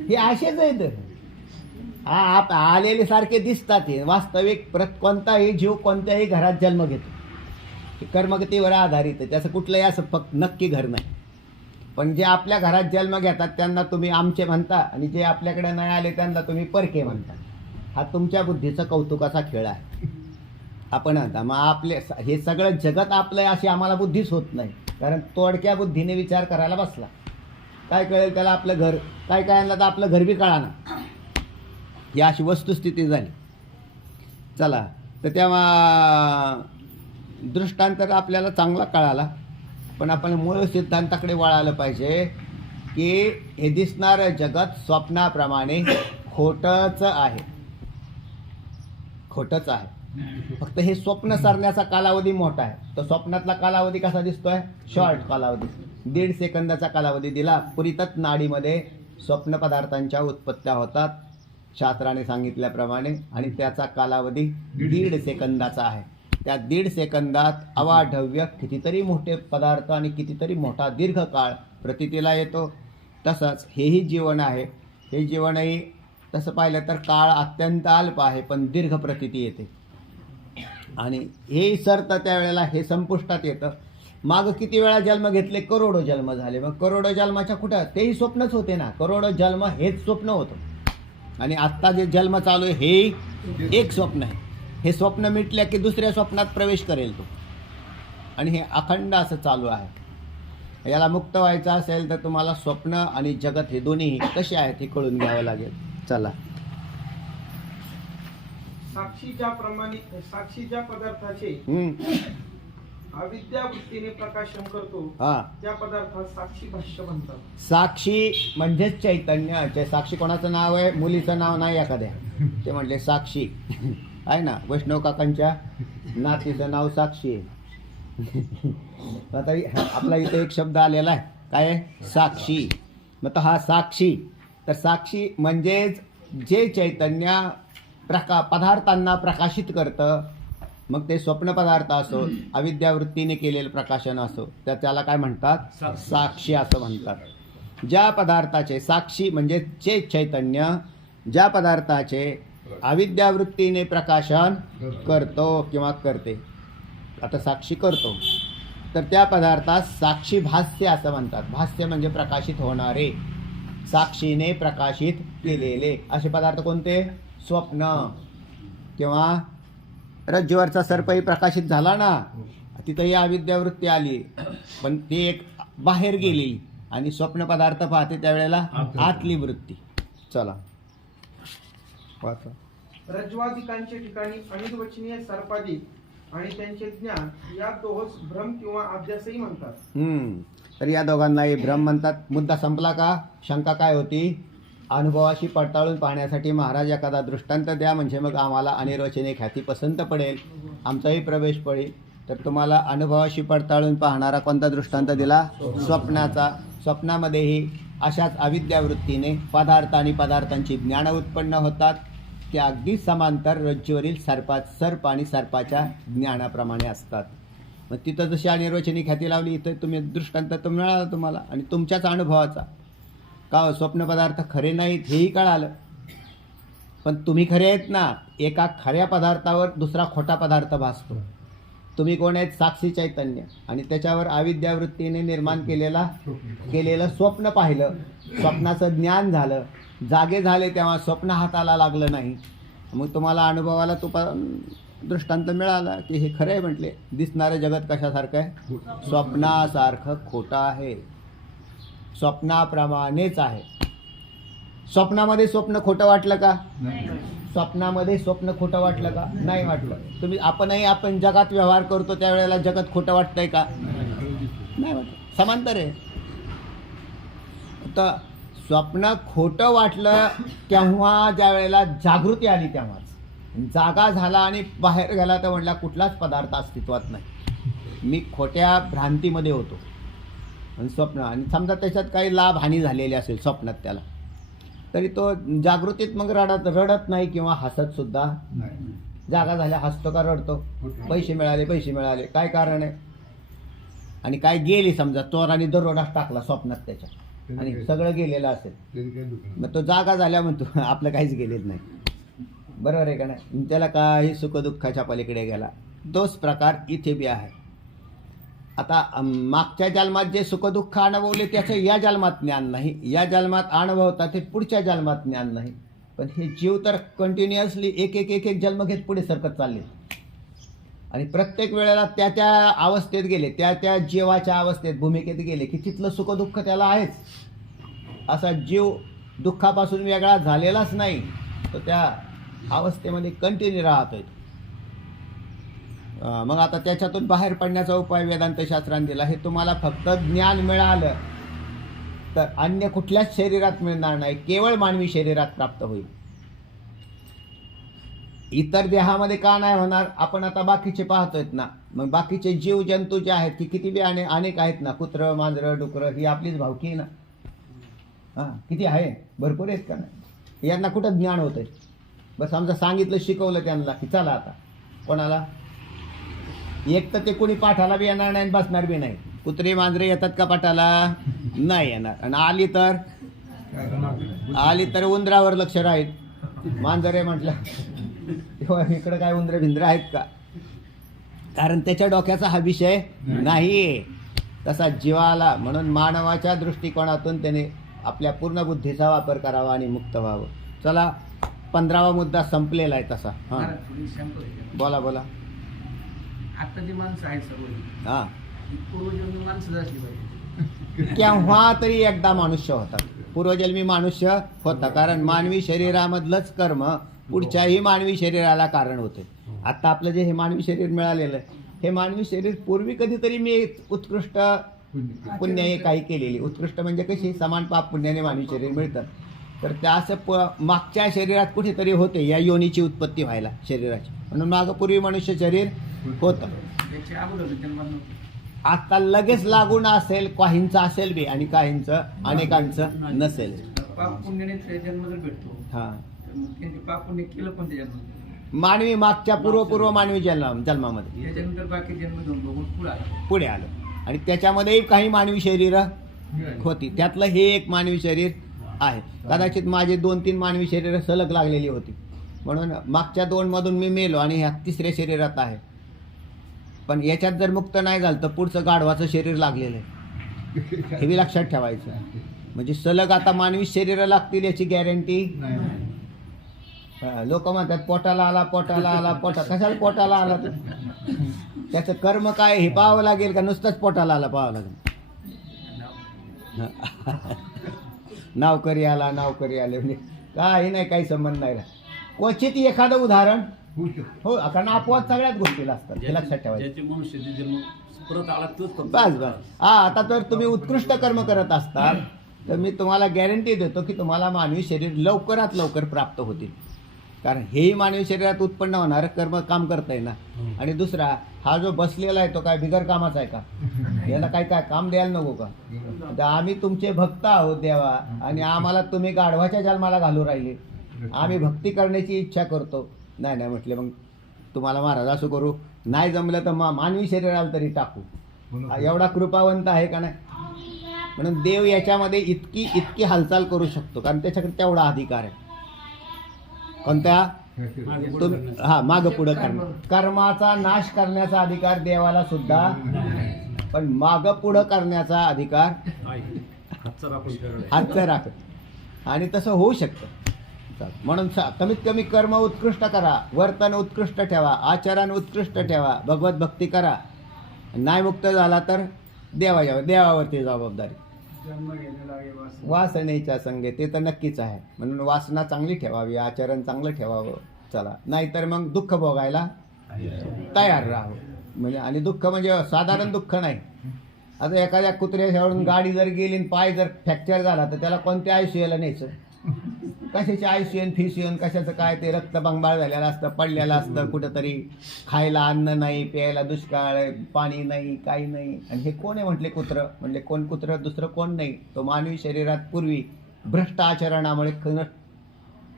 हे असेच आहेत. आलेले सारखे दिसतात. हे वास्तविक कोणताही जीव कोणत्याही घरात जन्म घेतो कर्मगतीवर आधारित आहे. त्याचं कुठलंही असं फक्त नक्की घर नाही. पण जे आपल्या घरात जन्म घेतात त्यांना तुम्ही आमचे म्हणता आणि जे आपल्याकडे नाही आले त्यांना तुम्ही परके म्हणता. हा तुमच्या बुद्धीचा कौतुकाचा खेळ आहे. आपण आता मग आपले हे सगळं जगत आपलं अशी आम्हाला बुद्धीच होत नाही, कारण तोडक्या बुद्धीने विचार करायला बसला. काय कळेल त्याला आपलं घर, काय आणलं तर आपलं घर बी कळाना. ही अशी वस्तुस्थिती झाली. चला, तर तेव्हा दृष्टांत आपल्याला चांगला कळाला, पण आपण मूळ सिद्धांताकडे वळालं पाहिजे की हे दिसणारं जगत स्वप्नाप्रमाणे खोटंच आहे. फक्त हे स्वप्न सरण्याचा कालावधी मोठा आहे. तर स्वप्नातला कालावधी कसा दिसतोय? शॉर्ट कालावधी, 1.5 सेकंदाचा कालावधी दिला. पुरीतच नाडीमध्ये स्वप्न पदार्थांच्या उत्पत्त्या होतात शास्त्राने सांगितल्याप्रमाणे, आणि त्याचा कालावधी 1.5 सेकंदाचा आहे. त्या 1.5 सेकंदात अवाढव्य कितीतरी मोठे पदार्थ आणि कितीतरी मोठा दीर्घ काळ प्रतीतीला येतो. तसंच हेही जीवन आहे. हे जीवनही तसं पाहिलं तर काळ अत्यंत अल्प आहे पण दीर्घ प्रतीती येते आणि हे सरतं त्यावेळेला हे संपुष्टात येतं. मागं किती वेळा जन्म घेतले? करोडो जन्म झाले. मग करोडो जन्माच्या कुठं? तेही स्वप्नच होते ना. करोडो जन्म हेच स्वप्न होतं आणि आत्ता जे जन्म चालू आहे हे एक स्वप्न आहे. हे स्वप्न मिटल्या की दुसऱ्या स्वप्नात प्रवेश करेल तो, आणि हे अखंड असं चालू आहे. याला मुक्त व्हायचं असेल तर तुम्हाला स्वप्न आणि जगत हे दोन्ही कसे आहेत हे कळून घ्यावं लागेल. चला, साक्षी ज्या पदार्थाचे अविद्या वृत्तीने प्रकाशन करतो त्या पदार्थात साक्षी भाष्य म्हणतात. साक्षी म्हणजेच चैतन्य. साक्षी कोणाचं नाव आहे? मुलीचं नाव नाही एखाद्या. ते म्हटले साक्षी आहे ना, वैष्णव काकांच्या नातीचं नाव साक्षी आहे. आता आपला इथे एक शब्द आलेला आहे, काय आहे? साक्षी. मग तो हा साक्षी, तर साक्षी म्हणजेच जे चैतन्य पदार्थांना प्रकाशित करतं. मग ते स्वप्न पदार्थ असो, अविद्यावृत्तीने केलेलं प्रकाशन असो, तर त्याला काय म्हणतात? साक्षी असं म्हणतात. ज्या पदार्थाचे साक्षी म्हणजे जे चैतन्य ज्या पदार्थाचे अविद्यावृत्तीने प्रकाशन करतो किंवा करते, आता साक्षी करतो, तर त्या पदार्थास साक्षी भास्य असं म्हणतात. भास्य म्हणजे प्रकाशित होणारे, साक्षीने प्रकाशित केलेले असे पदार्थ कोणते? स्वप्न. किंवा रज्जूवरचा सर्पही प्रकाशित झाला ना, तिथंही अविद्यावृत्ती आली पण ती एक बाहेर गेली आणि स्वप्न पदार्थ पाहते त्यावेळेला आतली वृत्ती. चला वाचा. रज्ज्वादिकांच्या ठिकाणी अनिर्वचनीय सर्पादिक आणि त्यांचे ज्ञान या दोहोस भ्रम किंवा अभ्यासही म्हणतात. तर या दोघांनाही भ्रम म्हणतात. मुद्दा संपला का? शंका काय होती? अनुभवाशी पडताळून पाहण्यासाठी महाराज एखादा दृष्टांत द्या, म्हणजे मग आम्हाला अनिर्वचनीय ख्याती पसंत पडेल, आमचाही प्रवेश पडेल. तर तुम्हाला अनुभवाशी पडताळून पाहणारा कोणता दृष्टांत दिला? स्वप्नाचा. स्वप्नामध्येही अशाच अविद्यावृत्तीने पदार्थ आणि पदार्थांची ज्ञान उत्पन्न होतात. ते अगदी समांतर रज्जूवरील सर्प आणि सर्पाच्या ज्ञानाप्रमाणे असतात. मग तिथं जशी अनिर्वचनीय ख्याती लावली, इथं तुम्ही दृष्टांत तो मिळाला तुम्हाला आणि तुमच्याच अनुभवाचा. का स्वप्न पदार्थ खरे नाहीत हेही कळालं. पण तुम्ही खरे आहेत ना. एका खऱ्या पदार्थावर दुसरा खोटा पदार्थ भासतो. तुम्ही कोण आहेत? साक्षी चैतन्य. आणि त्याच्यावर अविद्यावृत्तीने निर्माण केलेलं स्वप्न पाहिलं, स्वप्नाचं ज्ञान झालं, जागे झाले तेव्हा स्वप्न हाताला लागलं नाही. मग तुम्हाला अनुभवाला दृष्टांत मिळाला की हे खरं आहे. म्हटले दिसणारं जगत कशासारखं आहे? स्वप्नासारखं खोटं आहे, स्वप्नाप्रमाणेच आहे. स्वप्नामध्ये स्वप्न खोटं वाटलं का? स्वप्नामध्ये स्वप्न खोटं वाटलं का? नाही वाटलं. आपण जगात व्यवहार करतो त्यावेळेला जगत खोटं वाटतंय का? नाही वाटत. समांतर आहे. तर स्वप्न खोटं वाटलं तेव्हा ज्या वेळेला जागृती आली तेव्हाच. जागा झाला आणि बाहेर गेला तर म्हटला कुठलाच पदार्थ अस्तित्वात नाही, मी खोट्या भ्रांतीमध्ये होतो. आणि स्वप्न, आणि समजा त्याच्यात काही लाभ हानी झालेली असेल स्वप्नात त्याला, तरी तो जागृतीत मग रडत नाही किंवा हसत सुद्धा नाही. जागा झाल्या हसतो का रडतो? पैसे मिळाले काय कारण आहे? आणि काय गेली समजा चोराने दरोडाच टाकला स्वप्नात त्याच्या आणि सगळं गेलेलं असेल, मग तो जागा झाल्या म्हणतो आपलं काहीच गेलेलं नाही. बरोबर आहे का नाही? त्याला काही सुखदुःखाच्या पलीकडे गेला. तोच प्रकार इथे बी आहे. आता मागच्या जन्मात जे सुखदुःख अनुभवले त्याचं या जन्मात ज्ञान नाही, या जन्मात अनुभवतात ते पुढच्या जन्मात ज्ञान नाही. पण हे जीव तर कंटिन्युअसली एक जन्म घेत पुढे सरकत चालले आणि प्रत्येक वेळेला त्या अवस्थेत गेले, त्या जीवाच्या अवस्थेत भूमिकेत गेले की तिथलं सुखदुःख त्याला आहेच. असा जीव दुःखापासून वेगळा झालेलाच नाही, तो त्या अवस्थेमध्ये कंटिन्यू राहतोय. मग आता त्याच्यातून बाहेर पडण्याचा उपाय वेदांतशास्त्राने दिला. हे तुम्हाला फक्त ज्ञान मिळालं तर अन्य कुठल्याच शरीरात मिळणार नाही, केवळ मानवी शरीरात प्राप्त होईल. इतर देहामध्ये का नाही होणार? आपण आता बाकीचे पाहतोय ना, मग बाकीचे जीव जंतू जे आहेत की किती बी अनेक आहेत ना, कुत्रं मांजरं डुकरं ही आपलीच भावकी आहे ना. हां, किती आहे? भरपूर आहेत का नाही? यांना कुठं ज्ञान होतंय? बस आमचं सांगितलं शिकवलं त्यांना की चला आता. कोणाला? एक तर ते कोणी पाठाला बी येणार नाही, बसणार बी नाही. कुत्रे मांजरे येतात का पाठाला? नाही येणार. आणि आली तर उंदरावर लक्ष राहील. मांजरे म्हटलं तेव्हा इकडं काय उंदरे भिंद्र आहेत का? कारण त्याच्या डोक्याचा हा विषय नाही. तसा जीवाला, म्हणून मानवाच्या दृष्टिकोनातून त्याने आपल्या पूर्ण बुद्धीचा वापर करावा आणि मुक्त व्हावं. चला, 15वा मुद्दा संपलेला आहे तसा. हां, बोला. आता जी माणसं आहेत सर्व, हां, पूर्वजन्मी माणसं असली पाहिजे. केव्हा तरी एकदा मनुष्य होता, पूर्वजन्मी मनुष्य होता. कारण मानवी शरीरामधलंच कर्म पुढच्याही मानवी शरीराला कारण होते. आता आपलं जे हे मानवी शरीर मिळालेलं आहे, हे मानवी शरीर पूर्वी कधीतरी मी उत्कृष्ट पुण्य काही केलेली, उत्कृष्ट म्हणजे कशी समान पाप पुण्याने मानवी शरीर मिळतं. तर त्या असं मागच्या शरीरात कुठेतरी होते या योनीची उत्पत्ती व्हायला शरीराची, म्हणून मागं पूर्वी मनुष्य शरीर होतं. आता लगेच लागून असेल, काहींचं असेल बी आणि काहींचं अनेकांचं नसेल. पाप पुण्याने जन्म जर भेटतो, हां, त्यांनी पाप पुण्य केलं पण त्याच्यात मानवी मागच्या पूर्व मानवी जन्मामध्ये त्याच्यानंतर बाकी जन्म घेऊन बघून पुढे आलं. आणि त्याच्यामध्येही काही मानवी शरीरं होती, त्यातलं हे एक मानवी शरीर आहे. कदाचित माझे 2-3 मानवी शरीरं सलग लागलेली होती, म्हणून मागच्या 2 मधून मी मेलो आणि ह्या 3ऱ्या शरीरात आहे. पण याच्यात जर मुक्त नाही झालं तर पुढचं गाढवाचं शरीर लागलेलं आहे, हे बी लक्षात ठेवायचं. म्हणजे सलग आता मानवी शरीरं लागतील याची गॅरंटी. लोक म्हणतात पोटाला आला कशाला पोटाला आला? त्याचं कर्म काय हे पाहावं लागेल का नुसतंच पोटाला आला पाहावं लागेल? नावकरी आले म्हणजे काही नाही, काही संबंध नाही. क्वचित एखादं उदाहरण हो, कारण अपवाद सगळ्याच गोष्टीला असतात, हे लक्षात ठेवायचं. बस. हा, आता तर तुम्ही उत्कृष्ट कर्म करत असताल तर मी तुम्हाला गॅरंटी देतो की तुम्हाला मानवी शरीर लवकरात लवकर प्राप्त होतील. कारण हेही मानवी शरीरात उत्पन्न होणारं कर्म काम करतंय ना. आणि दुसरा, हा जो बसलेला आहे तो काय बिगर कामाचा आहे का? याला काय काम द्यायला नको का? आम्ही तुमचे भक्त आहोत देवा, आणि आम्हाला तुम्ही गाढवाच्या जन्माला घालू राहिले. आम्ही भक्ती करण्याची इच्छा करतो. नाही म्हटले, मग तुम्हाला महाराज असं करू, नाही जमलं तर मानवी शरीराला तरी टाकू. एवढा कृपावंत आहे का नाही? म्हणून देव याच्यामध्ये इतकी हालचाल करू शकतो, कारण त्याच्याकडे तेवढा अधिकार आहे. कोणत्या माग पुढं करणं. कर्माचा नाश करण्याचा अधिकार देवाला सुद्धा, पण माग पुढं करण्याचा अधिकार हातचं राखत. आणि तसं होऊ शकतं. म्हणून कमीत कमी कर्म उत्कृष्ट करा, वर्तन उत्कृष्ट ठेवा, आचरण उत्कृष्ट ठेवा, भगवत भक्ती करा. नाही मुक्त झाला तर देवावरती जबाबदारी. वासनेच्या संगे ते तर नक्कीच आहे. म्हणून वासना चांगली ठेवावी, आचरण चांगलं ठेवावं. चला, नाहीतर मग दुःख भोगायला तयार राहावं. म्हणजे आणि दुःख म्हणजे साधारण दुःख नाही. आता एखाद्या कुत्र्याच्यावरून गाडी जर गेली आणि पाय जर फ्रॅक्चर झाला तर त्याला कोणत्या आयसीयूला न्यायचं? कशाचे आयसीएन फिसियन कशाचं काय, ते रक्त बंबाळ झालेलं असतं, पडलेलं असतं कुठंतरी, खायला अन्न नाही, प्यायला दुष्काळ, पाणी नाही, काही नाही. आणि हे कोण आहे म्हटले? कुत्रं. म्हणजे कोण कुत्रं? दुसरं कोण नाही, तो मानवी शरीरात पूर्वी भ्रष्ट आचरणामुळे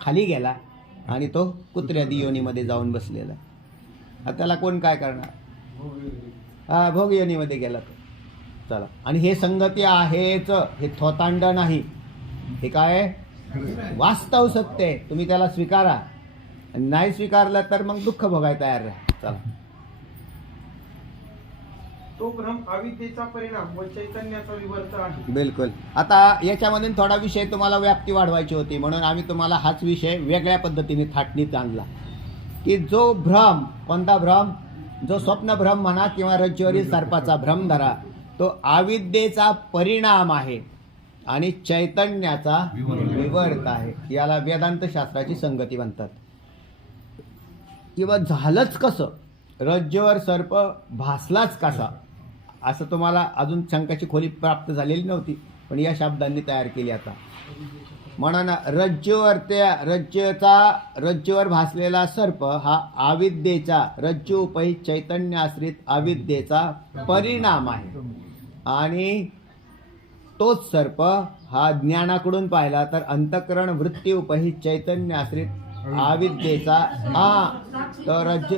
खाली गेला आणि तो कुत्र्यादी योनीमध्ये जाऊन बसलेला. आता त्याला कोण काय करणार? भोग योनीमध्ये गेला तो. चला, आणि हे संगती आहेच, हे थोतांड नाही. हे काय वास्तव सत्य आहे. तुम्ही त्याला स्वीकारा. नाही स्वीकारलं तर मग दुःख भोगायला तयार राहा. चला, तो भ्रम अविद्येचा परिणाम व चैतन्याचा विवर्त आहे. बिलकुल. आता याच्यामध्ये थोडा विषय तुम्हाला व्याप्ती वाढवायची होती, म्हणून आम्ही तुम्हाला हाच विषय वेगळ्या पद्धतीने थाटणीत आणला. की जो भ्रम, कोणता भ्रम? जो स्वप्न भ्रम म्हणा किंवा रज्जूवरील सर्पाचा भ्रम धरा, तो अविद्येचा परिणाम आहे आणि चैतन्याचा विवर्त आहे. याला वेदांत शास्त्राची संगती म्हणतात. किंवा झालंच कसं? रज्जूवर सर्प भासलाच कसा? असं तुम्हाला अजून शंकाची खोली प्राप्त झालेली नव्हती, पण या शब्दांनी तयार केली. आता म्हणून रज्जूवर भासलेला सर्प हा अविद्येचा, रज्जू उपहित चैतन्य आश्रित अविद्येचा परिणाम आहे. आणि तोच सर्प हा ज्ञानाकडून पाहिला तर अंतःकरण वृत्ती उपहित चैतन्य आश्रित अविद्येचा तर रज्जू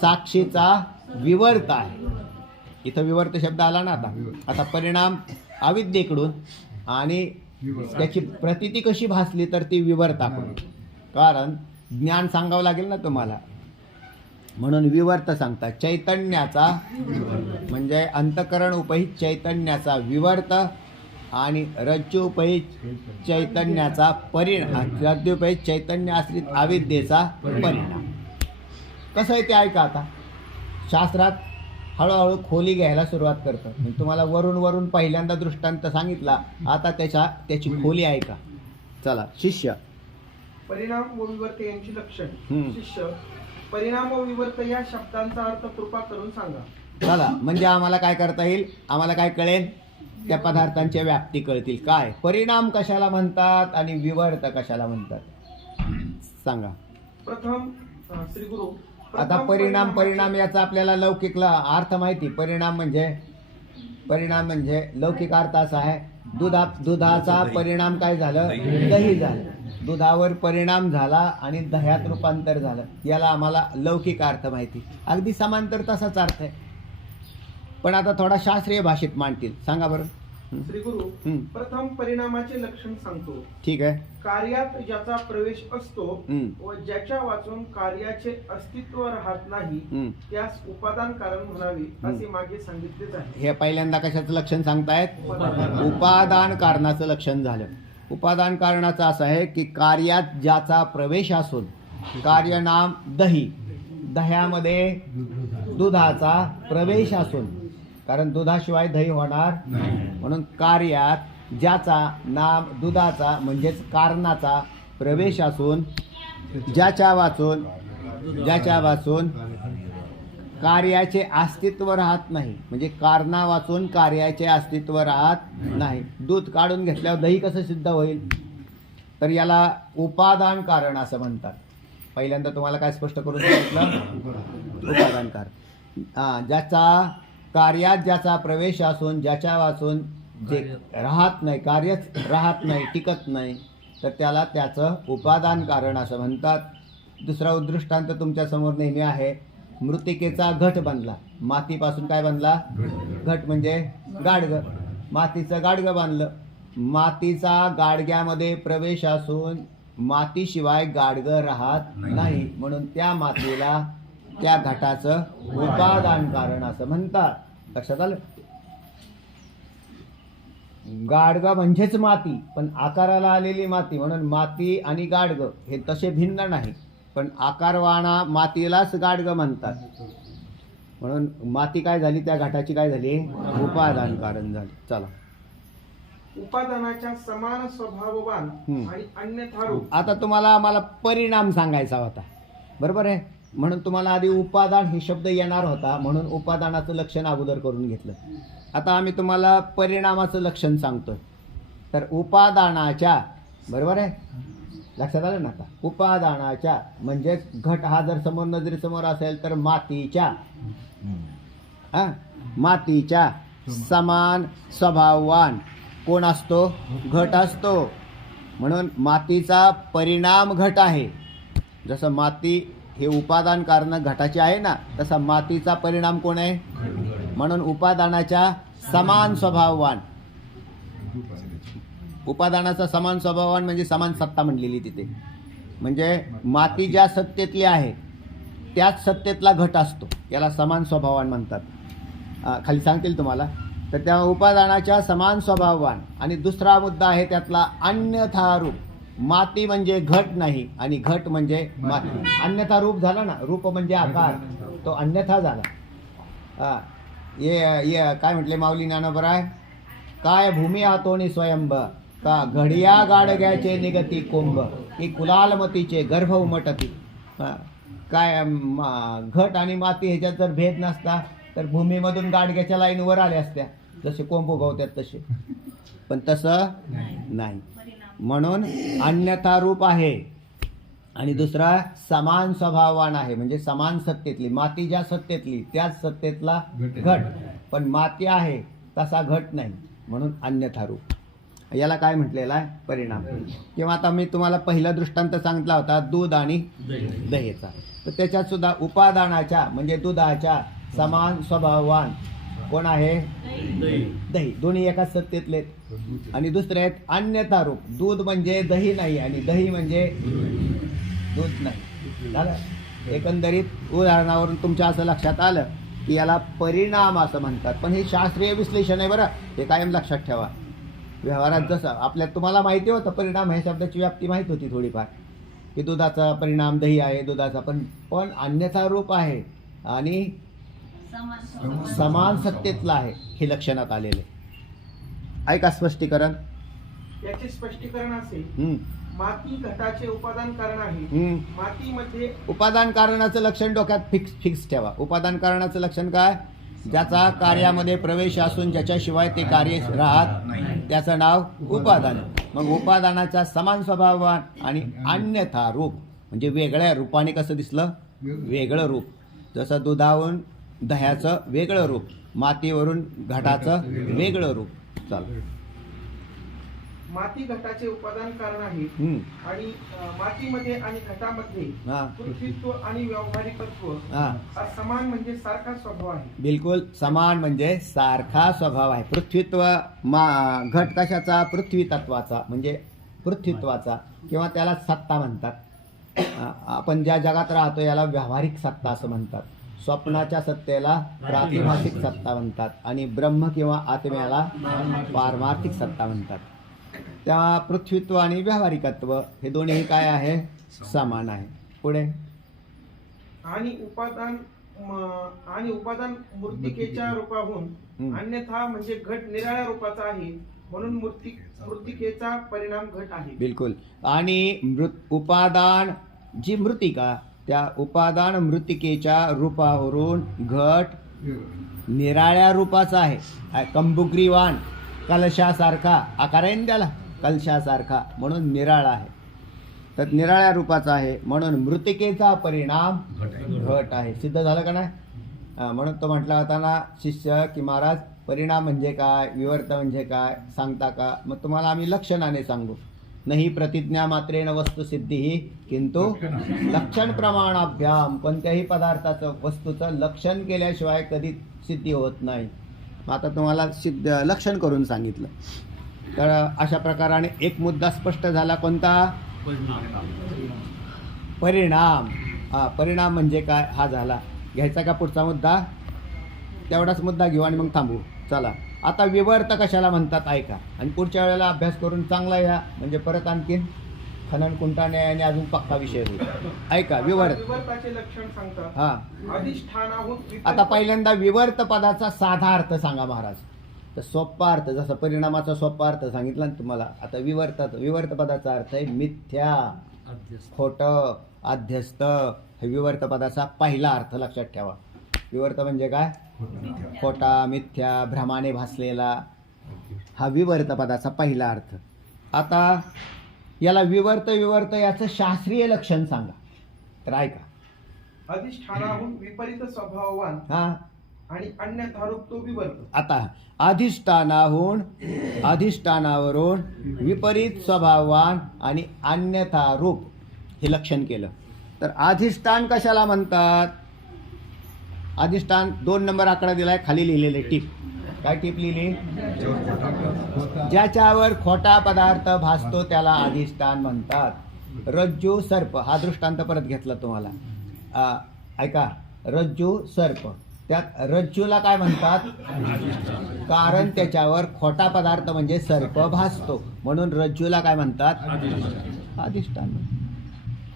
साक्षीचा विवर्त आहे. इथं विवर्त शब्द आला ना. आता परिणाम अविद्येकडून आणि त्याची प्रतीती कशी भासली तर ती विवर्ताकडून. कारण ज्ञान सांगावं लागेल ना तुम्हाला, म्हणून विवर्त सांगतात. चैतन्याचा म्हणजे अंतःकरण उपहित चैतन्याचा विवर्त आणि रज्जू उपहित चैतन्याचा परिणाम, रज्जू उपहित चैतन्य आश्रित अविद्येचा परिणाम. कसं आहे ते ऐका. आता शास्त्रात हळूहळू खोली घ्यायला सुरुवात करतं. तुम्हाला वरून पहिल्यांदा दृष्टांत सांगितला, आता त्याची खोली ऐका. चला, शिष्य. परिणाम व विवर्त यांची लक्षण. शिष्य, परिणाम व विवर्त या शब्दांचा अर्थ कृपा करून सांगा. चला, म्हणजे आम्हाला काय करता येईल, आम्हाला काय कळेल, त्या पदार्थांच्या व्याप्ती कळतील. काय परिणाम कशाला म्हणतात आणि विवर्त कशाला म्हणतात सांगा. प्रथम श्री गुरु. आता परिणाम याचा आपल्याला लौकिकला अर्थ माहिती. परिणाम म्हणजे लौकिक अर्थ असा आहे, दुधाचा परिणाम काय झालं? दही झालं. दुधावर परिणाम झाला आणि दह्यात रूपांतर झालं. याला आम्हाला लौकिक अर्थ माहिती. अगदी समांतर तसाच अर्थ आहे, पण आता थोडा शास्त्रीय भाषेत मांडतील. सांगा बरं. श्री गुरु. प्रथम परिणामाचे लक्षण सांगतो. ठीक आहे. कार्यात ज्याचा प्रवेश असतो व ज्याच्या वाचून कार्याचे अस्तित्व राहत नाही त्यास उपादान कारण म्हणावे असे मागे सांगितलेच आहे. हे पहिल्यांदा कशाचं लक्षण सांगतायत? उपादान कारणाचं लक्षण झालं. उपादान कारणाचं असं आहे की कार्यात ज्याचा प्रवेश असून, कार्य नाम दही, दह्यामध्ये दुधाचा प्रवेश असून, कारण दुधाशिवाय दही होणार म्हणून कार्यात ज्याचा नाम दुधाचा म्हणजेच कारणाचा प्रवेश असून, ज्याच्या वाचून कार्याचे अस्तित्व राहत नाही. म्हणजे कारणा वाचून कार्याचे अस्तित्व राहत नाही. दूध काढून घेतल्यावर दही कसं सिद्ध होईल? तर याला उपादान कारण असं म्हणतात. पहिल्यांदा तुम्हाला काय स्पष्ट करून सांगितलं? उपादान कारण. ज्याचा कार्यात ज्याचा प्रवेश असून, ज्याच्या वाचून जे राहत नाही, कार्यच राहत नाही, टिकत नाही, तर त्याला त्याचं उपादान कारण असं म्हणतात. दुसरा दृष्टांत तुमच्या समोर नेहमी आहे. मृत्तिकेचा घट बनला. मातीपासून काय बनला? घट म्हणजे गाडगं. मातीचं गाडगं बांधलं. मातीचा गाडग्यामध्ये प्रवेश असून मातीशिवाय गाडगं राहत नाही, म्हणून त्या मातीला त्या घटाचं उपादान कारण असं म्हणतात. लक्षात आलं? गाडगं म्हणजेच माती, पण आकाराला आलेली माती, म्हणून माती आणि गाडगं हे तसे भिन्न नाही, पण आकारवाणा मातीलाच गाडगं म्हणतात. म्हणून माती काय झाली, त्या घटाची काय झाली, उपादान कारण झाली. चला, उपादानाच्या समान स्वभाववान आणि अन्यथा रूप. आता तुम्हाला आम्हाला परिणाम सांगायचा होता, बरोबर आहे? म्हणून तुम्हाला आधी उपादान हे शब्द येणार होता, म्हणून उपादानाचं लक्षण अगोदर करून घेतलं. आता आम्ही तुम्हाला परिणामाचं लक्षण सांगतोय. तर उपादानाच्या, बरोबर आहे, लक्षात आलं ना? आता उपादानाच्या म्हणजेच घट हा जर समोर नजरेसमोर असेल तर मातीच्या, मातीच्या समान स्वभाववान कोण असतो, घट असतो. म्हणून मातीचा परिणाम घट आहे. जसं माती हे उपादान कारण घटाचे आहे ना, तसा मातीचा परिणाम कोण आहे, म्हणून उपादानाच्या समान स्वभाववान. उपादानाचा समान स्वभाववान म्हणजे समान सत्ता म्हणलेली तिथे, म्हणजे माती ज्या सत्तेतली आहे त्याच सत्तेतला घट असतो, याला समान स्वभाववान म्हणतात. खाली सांगतील तुम्हाला. तर त्या उपादानाच्या समान स्वभाववान. आणि दुसरा मुद्दा आहे त्यातला अन्यथा रूप. माती म्हणजे घट नाही आणि घट म्हणजे माती. अन्यथा रूप झाला ना, रूप म्हणजे आकार, तो अन्यथा झाला. ये काय म्हटले माऊली ज्ञानोबराय, काय भूमी आतोनी स्वयंभ, का घडिया गाडग्याचे निगती कोंब, की कुलालमतीचे गर्भ उमटती. काय घट आणि माती ह्याच्यात जर भेद नसता तर भूमीमधून गाडग्याच्या लाईन वर आल्या असत्या, जसे कोंब उगवतात तसे, पण तसं नाही. म्हणून अन्यथा रूप आहे. आणि दुसरा समान स्वभाववान आहे, म्हणजे समान सत्तेतली, माती ज्या सत्तेतली त्याच सत्तेतला घट, पण माती आहे तसा घट नाही, म्हणून अन्यथा रूप. याला काय म्हटलेलं आहे, परिणाम. किंवा आता मी तुम्हाला पहिला दृष्टांत सांगितला होता दूध आणि दह्याचा, तर त्याच्यात सुद्धा उपादानाच्या म्हणजे दुधाच्या समान स्वभाववान कोण आहे, दही. दोन्ही एकाच सत्तेतले. आणि दुसरे आहेत अन्यथा रूप. दूध म्हणजे दही नाही आणि दही म्हणजे दूध नाही. झालं? एकंदरीत उदाहरणावरून तुमच्या असं लक्षात आलं की याला परिणाम असं म्हणतात. पण हे शास्त्रीय विश्लेषण आहे बरं, हे कायम लक्षात ठेवा. व्यवहारात जसं आपल्या तुम्हाला माहिती होतं परिणाम ह्या शब्दाची व्याप्ती माहीत होती थोडीफार, की दुधाचा परिणाम दही आहे दुधाचा, पण अन्यथा रूप आहे आणि समान सत्तेतला आहे, हे लक्षणात आलेले. ऐका स्पष्टीकरण. याचे स्पष्टीकरण असे, माती घटाचे उपादान कारण आहे. मातीमध्ये उपादान कारणाचं लक्षण डोक्यात फिक्स ठेवा. उपादान कारणाचं लक्षण काय, ज्याचा कार्यामध्ये प्रवेश असून ज्याच्याशिवाय ते कार्य राहत त्याचं नाव उपादान. मग उपादानाचा समान स्वभाववान आणि अन्यथा रूप म्हणजे वेगळ्या रूपाने कसं दिसलं, वेगळं रूप. जसं दुधावरून दह्याचं वेगळं रूप, मातीवरून घटाचं वेगळं रूप. चला, माती घटाचे उपादान कारण आहे. आणि मातीमध्ये आणि घटामध्ये पृथ्वीत्व आणि व्यावहारिकत्व हा समान म्हणजे सारखा स्वभाव आहे. बिलकुल समान म्हणजे सारखा स्वभाव आहे. पृथ्वीत्व घट कशाचा, पृथ्वी तत्वाचा म्हणजे पृथ्वीत्वाचा, किंवा त्याला सत्ता म्हणतात. आपण ज्या जगात राहतो याला व्यावहारिक सत्ता असं म्हणतात. स्वप्नाच्या सत्तेला प्रातिभासिक सत्ता म्हणतात आणि ब्रह्म किंवा आत्म्याला पारमार्थिक सत्ता म्हणतात. त्या पृथ्वीत्व आणि व्यावहारिकत्व हे दोन्ही काय आहे, समान आहे. पुढे आणि उपादान मृत्तिकेच्या रूपाहून अन्यथा म्हणजे घट निराळ्या रूपाचा आहे, म्हणून मृत्तिकेचा परिणाम घट आहे. बिलकुल. आणि उपादान जी मृत्तिका, त्या उपादान मृत्तिकेच्या रूपावरून घट निराळ्या रूपाचा आहे. कंबुग्रीवान कलशासारखा आकार आहे ना त्याला, कलशासारखा, म्हणून निराळा आहे. तर निराळ्या रूपाचा आहे म्हणून मृत्तिकेचा परिणाम घट आहे. सिद्ध झालं का नाही? म्हणून तो म्हटला होता ना शिष्य की महाराज परिणाम म्हणजे काय, विवर्त म्हणजे काय सांगता का? मग तुम्हाला आम्ही लक्षणाने सांगू. नाही प्रतिज्ञा मात्रेन वस्तुसिद्धी ही किंतु लक्षण प्रमाणाभ्याम. कोणत्याही पदार्थाचं वस्तूचं लक्षण केल्याशिवाय कधी सिद्धी होत नाही. आता तुम्हाला लक्षण करून सांगितलं. तर अशा प्रकाराने एक मुद्दा स्पष्ट झाला. कोणता? परिणाम. परिणाम म्हणजे काय हा झाला. घ्यायचा का पुढचा मुद्दा? तेवढाच मुद्दा घेऊ आणि मग थांबू. चला आता विवर्त कशाला म्हणतात ऐका, आणि पुढच्या वेळेला अभ्यास करून चांगला या, म्हणजे परत आणखीन खनन कुंटाने आणि अजून पक्का विषय होईल. ऐका विवर्त. विवर्ताचे लक्षण सांगतात. हा अधिष्ठानाहून विपरीत- आता पहिल्यांदा विवर्त पदाचा साधा अर्थ सांगा महाराज. तर सोप्पा अर्थ, जसा परिणामाचा सोप्पा अर्थ सांगितला ना तुम्हाला. आता विवर्त पदाचा अर्थ आहे मिथ्या, खोटं, अध्यस्त. हे विवर्त पदाचा पहिला अर्थ लक्षात ठेवा. विवर्त म्हणजे काय? खोटा, मिथ्या, भ्रमाने भासलेला, हा विवर्त पदाचा पहिला अर्थ. आता याला विवर्त याचं शास्त्रीय लक्षण सांगा. तर ऐका. अधिष्ठानाहून विपरीत स्वभाववान हा आणि अन्यथारूप तो विवर्त. आता अधिष्ठानावरून विपरीत स्वभाववान आणि अन्यथा रूप हे लक्षण केलं. तर अधिष्ठान कशाला म्हणतात? अधिष्ठान 2 नंबर आकडा दिलाय, खाली लिहिलेले टीप. काय टीप लिहिली? ज्याच्यावर खोटा पदार्थ भासतो त्याला अधिष्ठान म्हणतात. रज्जू सर्प हा दृष्टांत परत घेतला तुम्हाला. ऐका, रज्जू सर्प, त्यात रज्जूला काय म्हणतात? कारण त्याच्यावर खोटा पदार्थ म्हणजे सर्प भासतो, म्हणून रज्जूला काय म्हणतात? अधिष्ठान.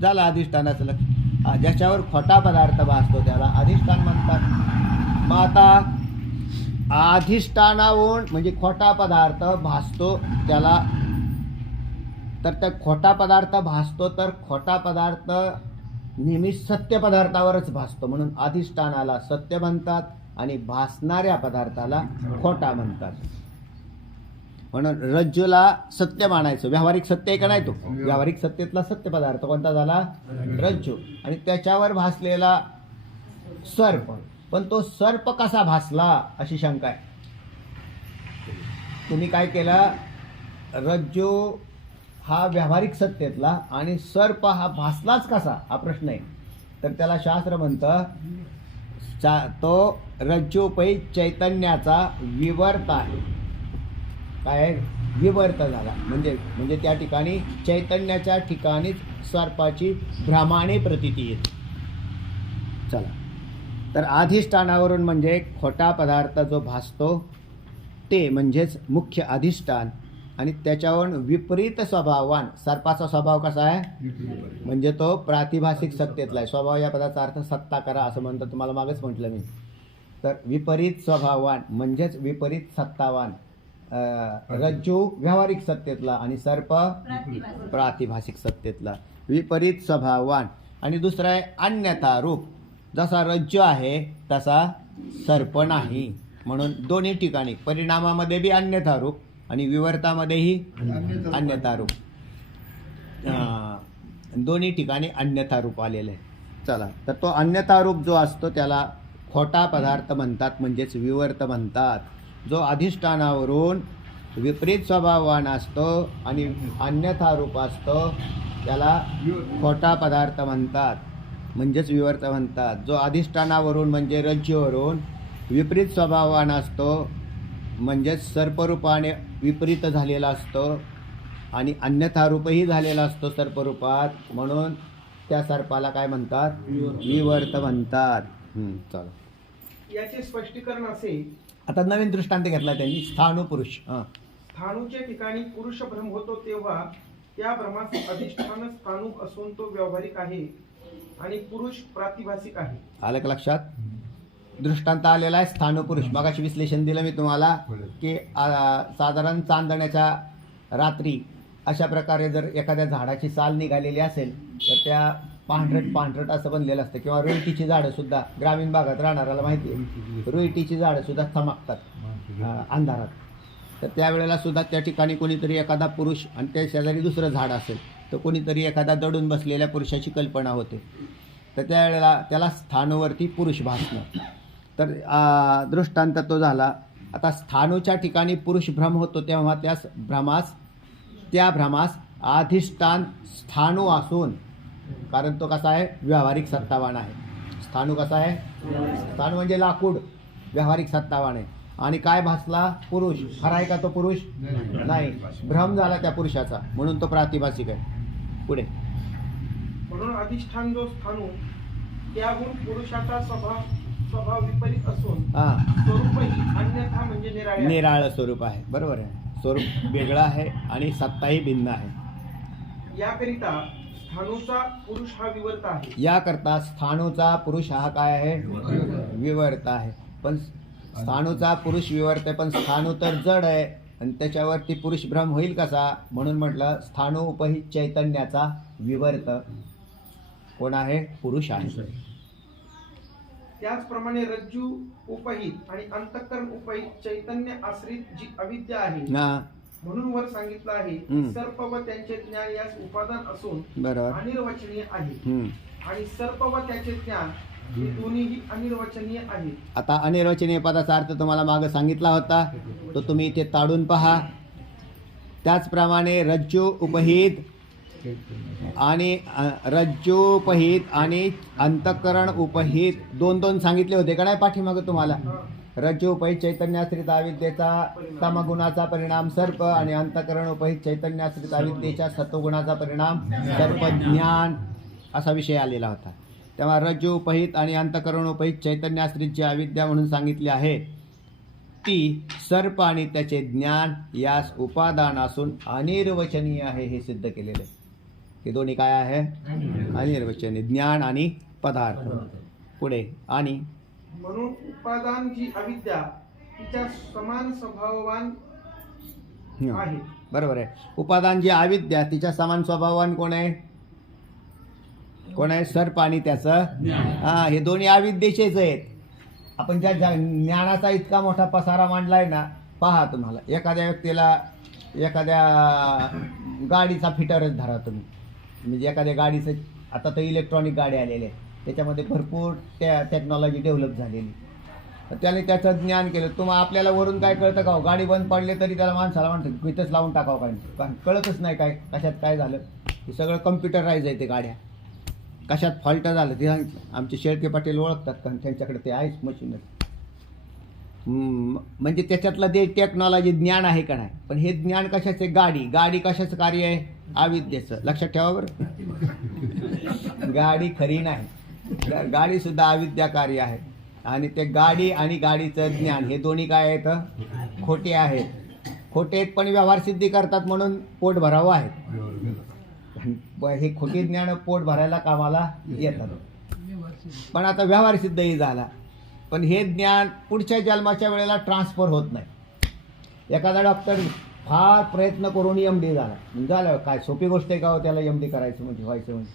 झालं अधिष्ठानाचं लक्ष. ज्याच्यावर खोटा पदार्थ भासतो त्याला अधिष्ठान म्हणतात. मग आता अधिष्ठानावरून म्हणजे खोटा पदार्थ भासतो त्याला, तर त्या खोटा पदार्थ भासतो तर खोटा पदार्थ नेहमी सत्य पदार्थावरच भासतो, म्हणून अधिष्ठानाला सत्य म्हणतात आणि भासणाऱ्या पदार्थाला खोटा म्हणतात. म्हणून रज्जूला सत्य मानायचं. व्यावहारिक सत्य आहे का नाही? तो व्यावहारिक सत्तेतला सत्य पदार्थ कोणता झाला? रज्जू. आणि त्याच्यावर भासलेला सर्प. पण तो सर्प कसा भासला अशी शंका आहे. तुम्ही काय केलं? रज्जू हा व्यावहारिक सत्तेतला आणि सर्प हा भासलाच कसा हा प्रश्न आहे. तर त्याला शास्त्र म्हणतं तो रज्जूपै चैतन्याचा विवर्त आहे. काय विवर्त झाला म्हणजे त्या ठिकाणी चैतन्याच्या ठिकाणीच सर्पाची भ्रमाने प्रतीती येते. चला, तर अधिष्ठानावरून म्हणजे खोटा पदार्थ जो भासतो ते म्हणजेच मुख्य अधिष्ठान, आणि त्याच्यावरून विपरीत स्वभाववान. सर्पाचा स्वभाव कसा आहे? म्हणजे तो प्रातिभासिक सत्तेतला आहे. स्वभाव या पदाचा अर्थ सत्ता करा असं म्हणतं, तुम्हाला मागच म्हटलं मी. तर विपरीत स्वभाववान म्हणजेच विपरीत सत्तावान. रज्जू व्यावहारिक सत्तेतला आणि सर्प प्रातिभासिक सत्तेतला. विपरीत स्वभाववान. आणि दुसरा आहे अन्यथा रूप. जसा रज्जू आहे तसा सर्प नाही, म्हणून दोन्ही ठिकाणी परिणामामध्ये बी अन्यथा रूप आणि विवर्तामध्येही अन्यथा रूप. दोन्ही ठिकाणी अन्यथा रूप आलेलं आहे. चला, तर तो अन्यथा रूप जो असतो त्याला खोटा पदार्थ म्हणतात, म्हणजेच विवर्त म्हणतात. जो अधिष्ठानावरून विपरीत स्वभाववान असतो आणि अन्यथा रूप असतो त्याला खोटा पदार्थ म्हणतात, म्हणजेच विवर्त म्हणतात. जो अधिष्ठानावरून म्हणजे रज्जूवरून विपरीत स्वभाववान असतो म्हणजेच सर्परूपाने विपरीत झालेला असतो आणि अन्यथा रूपही झालेला असतो सर्परूपात, म्हणून त्या सर्पाला काय म्हणतात? विवर्त म्हणतात. चला, याचे स्पष्टीकरण असे. आता नवीन दृष्टांत घेतला त्यांनी. स्थाणू पुरुष. स्थाणूच्या ठिकाणी पुरुष भ्रम होतो तेव्हा त्या भ्रमास अधिष्ठान स्थाणू असून तो व्यावहारिक आहे आणि पुरुष प्रातिभासिक आहे. आलं का लक्षात? दृष्टांत आलेला आहे स्थाणू पुरुष. मगाशी विश्लेषण दिलं मी तुम्हाला की साधारण चांदण्याच्या रात्री अशा प्रकारे जर एखाद्या झाडाची साल निघालेली असेल तर त्या पांढरट असं बनलेलं असतं. किंवा रुईटीची झाडं सुद्धा ग्रामीण भागात राहणाऱ्याला माहिती आहे, रुईटीची झाडं सुद्धा चमकतात अंधारात. तर त्यावेळेला सुद्धा त्या ठिकाणी कोणीतरी एखादा पुरुष आणि त्या शेजारी दुसरं झाड असेल तर कोणीतरी एखादा दडून बसलेल्या पुरुषाची कल्पना होते. तर त्यावेळेला त्याला स्थानूवरती पुरुष भासणं. तर दृष्टांत तो झाला. आता स्थानूच्या ठिकाणी पुरुष भ्रम होतो तेव्हा त्या भ्रमास अधिष्ठान स्थाणू असून, कारण तो कसा आहे? व्यावहारिक सत्तावान आहे. स्थाणू कसा आहे? स्थाणू म्हणजे लाकूड, व्यावहारिक सत्तावान आहे. आणि काय भासला? पुरुष. खरा आहे का तो पुरुष? नाही, भ्रम झाला त्या पुरुषाचा, म्हणून तो प्रातिभासिक आहे. पुढे. म्हणून अधिष्ठान जो स्थानू त्याहून पुरुषाचा स्वभाव विपरीत असून हा, स्वरूपही अन्यथा म्हणजे निराळे आहे. निराळं स्वरूप आहे. बरोबर आहे. स्वरूप वेगळं आहे आणि सत्ताही भिन्न आहे. याकरिता स्थाणूचा पुरुष हा विवर्त आहे. याकरता स्थाणूचा पुरुष हा काय आहे? विवर्त आहे. पण स्थाणूचा पुरुष विवर्त आहे, पण स्थाणू तर जड आहे आणि त्याच्यावरती पुरुष भ्रम होईल कसा? म्हणून म्हटलं स्थाणू उपहित चैतन्याचा विवर्त कोण आहे? पुरुष आहे. त्याचप्रमाणे रज्जू उपहित आणि अंतःकरण उपहित चैतन्य आश्रित जी अविद्या आहे ना, म्हणून वर सांगितलं आहे हम्म. सर्प व त्यांचे ज्ञान यास उपादान असून बरोबर. अनिर्वचनीय आहे. हम्म. आणि सर्प व त्याचे ज्ञान हे दोन्हीही अनिर्वचनीय आहेत. आता अनिर्वचनीय पदाचा अर्थ तुम्हाला मागे सांगितला होता, तो तुम्ही इथे ताडून पहा. त्याचप्रमाणे रज्जू उपहित आणि अंतःकरण उपहित दोन दोन सांगितले होते का नाही पाठीमागे तुम्हाला? रज्जू उपहित चैतन्याश्रित अविद्येचा तमगुणाचा परिणाम सर्प आणि अंतःकरण उपहित चैतन्याश्रित अविद्येच्या सत्वगुणाचा परिणाम सर्प ज्ञान असा विषय आलेला होता. तेव्हा रज्जू उपहित आणि अंतःकरण उपहित चैतन्याश्रित जी अविद्या म्हणून सांगितली आहे ती सर्प आणि त्याचे ज्ञान यास उपादान असून अनिर्वचनीय आहे हे सिद्ध केलेले. हे दोन्ही काय आहे? अनिर्वचनीय. ज्ञान आणि पदार्थ. पुढे. आणि म्हणून उपादान जी अविद्या तिच्या समान स्वभाववान आहे. बरोबर आहे. उपादान जी अविद्या तिच्या समान स्वभावान कोण आहे? कोण आहे? सर्प आणि त्याचं हा, हे दोन्ही अविद्येचेच आहेत. आपण ज्या ज्ञानाचा इतका मोठा पसारा मांडलाय ना, पहा तुम्हाला एखाद्या व्यक्तीला एखाद्या गाडीचा फिटरच धरा तुम्ही, म्हणजे एखाद्या गाडीचं, आता तर इलेक्ट्रॉनिक गाडी आलेले आहे, त्याच्यामध्ये भरपूर टेक्नॉलॉजी डेव्हलप झालेली. तर त्याने त्याचं ज्ञान केलं. तुम्हाला आपल्याला वरून काय कळतं का? गाडी बंद पडली तरी त्याला माणसाला म्हणतं इथंच लावून टाकावं काय, कारण कळतच नाही काय कशात काय झालं. हे सगळं कम्प्युटराईज आहे ते गाड्या. कशात फॉल्ट झालं ते आमचे शेळके पाटील ओळखतात, कारण त्यांच्याकडे ते आहेच मशीनच. म्हणजे त्याच्यातलं ते टेक्नॉलॉजी ज्ञान आहे का नाही. पण हे ज्ञान कशाचे? गाडी कशाचं कार्य आहे? अविद्येचं. लक्षात ठेवा बरं. गाडी खरी नाही, गाडी सुद्धा अविद्या कार्य आहे. आणि ते गाडी आणि गाडीचं ज्ञान हे दोन्ही काय आहेत? खोटे आहेत. खोटे आहेत पण व्यवहार सिद्धी करतात म्हणून पोट भरावं आहे. हे खोटी ज्ञान पोट भरायला कामाला येतात. पण आता व्यवहार सिद्धही झाला, पण हे ज्ञान पुढच्या जन्माच्या वेळेला ट्रान्सफर होत नाही. एखादा डॉक्टर फार प्रयत्न करून MD झालं काय सोपी गोष्ट आहे का हो त्याला MD करायचं म्हणजे व्हायचं म्हणजे.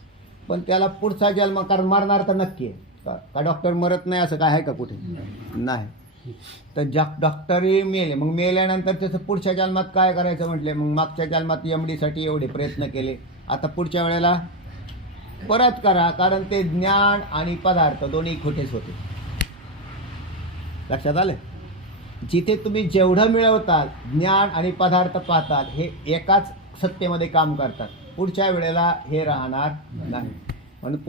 पण त्याला पुढचा जन्म, कारण मरणार तर नक्की आहे का डॉक्टर मरत नाही असं काय आहे का कुठे? नाही. तर डॉक्टरही मेले, मग मेल्यानंतर त्याचं पुढच्या जन्मात काय करायचं म्हटले, मग मागच्या जन्मात MD साठी एवढे प्रयत्न केले, आता पुढच्या वेळेला परत करा, कारण ते ज्ञान आणि पदार्थ दोन्ही खोटेच होते. लक्षात आलं? जिथे तुम्ही जेवढं मिळवताल ज्ञान आणि पदार्थ पाहताल हे एकाच सत्तेमध्ये काम करतात. पुढच्या वेळेला हे राहणार नाही. म्हणून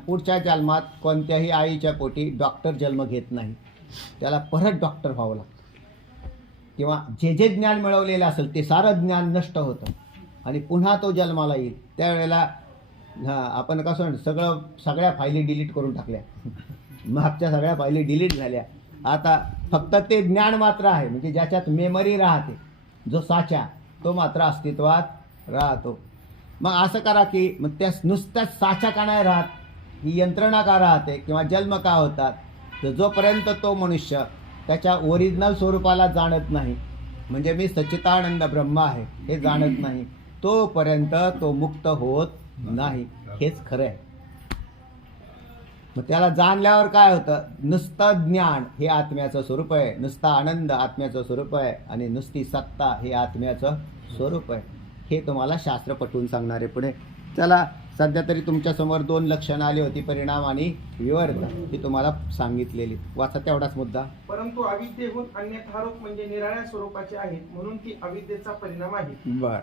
पुढच्या जन्मात कोणत्याही आईच्या पोटी डॉक्टर जन्म घेत नाही, त्याला परत डॉक्टर व्हावं लागतं. किंवा जे ज्ञान मिळवलेलं असेल ते सारं ज्ञान नष्ट होतं आणि पुन्हा तो जन्माला येईल. त्यावेळेला आपण कसं सगळ्या फायली डिलीट करून टाकल्या, मागच्या सगळ्या फायली डिलीट झाल्या. आता फक्त ते ज्ञान मात्र आहे, म्हणजे ज्याच्यात मेमरी राहते, जो साचा तो मात्र अस्तित्वात राहतो. मग असं करा की मग त्या नुसत्याच साचा का नाही राहत, ही यंत्रणा का राहते किंवा जन्म का होतात, तर जोपर्यंत तो मनुष्य त्याच्या ओरिजिनल स्वरूपाला जाणत नाही, म्हणजे मी सच्चिदानंद ब्रह्म आहे हे जाणत नाही, तोपर्यंत तो मुक्त होत नाही. हेच खरं आहे. मग त्याला जाणल्यावर काय होतं? नुसतं ज्ञान हे आत्म्याचं स्वरूप आहे, नुसता आनंद आत्म्याचं स्वरूप आहे आणि नुसती सत्ता हे आत्म्याचं स्वरूप आहे. हे तुम्हाला शास्त्र पटवून सांगणारे पुढे. चला, सध्या तरी तुमच्यासमोर 2 लक्षणं आली होती, परिणाम आणि विवर्त, ही तुम्हाला सांगितलेली. वाचा तेवढाच मुद्दा. परंतु अविद्येहून अन्यथारोप म्हणजे निराळ्या स्वरूपाचे आहेत, म्हणून ती अविद्येचा परिणाम आहे. बर.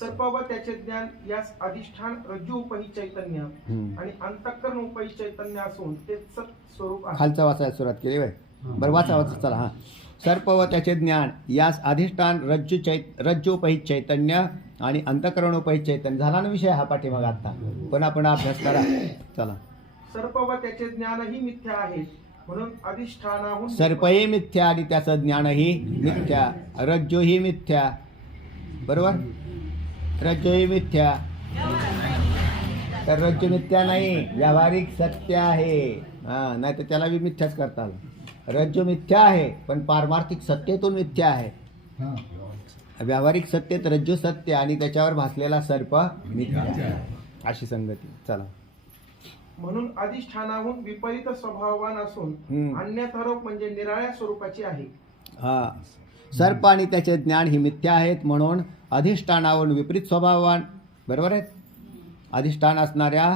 सर्प व त्याचे ज्ञान यास अधिष्ठान रज्जू उपही चैतन्य आणि अंतःकरण उपही चैतन्य असून ते सत स्वरूप आहे. खालचा वाचायला सुरुवात केली. बरं वाचा चला हां. सर्प व त्याचे ज्ञान यास अधिष्ठान रज्जूपहित चैतन्य आणि अंतःकरणोपहित चैतन्य झाला ना विषय हा पाठीमागा आता, पण आपण अभ्यास करा चला. सर्प व त्याचे ज्ञानही मिथ्या आहे म्हणून अधिष्ठानाहून सर्पही मिथ्या आणि त्याचं ज्ञानही मिथ्या, रज्जूही मिथ्या, बरोबर, रज्जूही मिथ्या. तर रज्जू मिथ्या नाही, व्यावहारिक सत्य आहे. हां, नाही तर त्याला बी मिथ्याच करता आलं. रज्जू मिथ्या आहे पण पारमार्थिक सत्तेतून मिथ्या आहे. व्यावहारिक सत्तेत रज्जू सत्य आणि त्याच्यावर भासलेला सर्प मिथ्या, अशी संगती. चला. म्हणून अधिष्ठानाहून विपरीत स्वभाववान असून अन्यथारोप म्हणजे निराळ्या स्वरूपाची आहे. हा, सर्प आणि त्याचे ज्ञान ही मिथ्या आहेत म्हणून अधिष्ठानावरून विपरीत स्वभाववान, बरोबर आहे, अधिष्ठान असणाऱ्या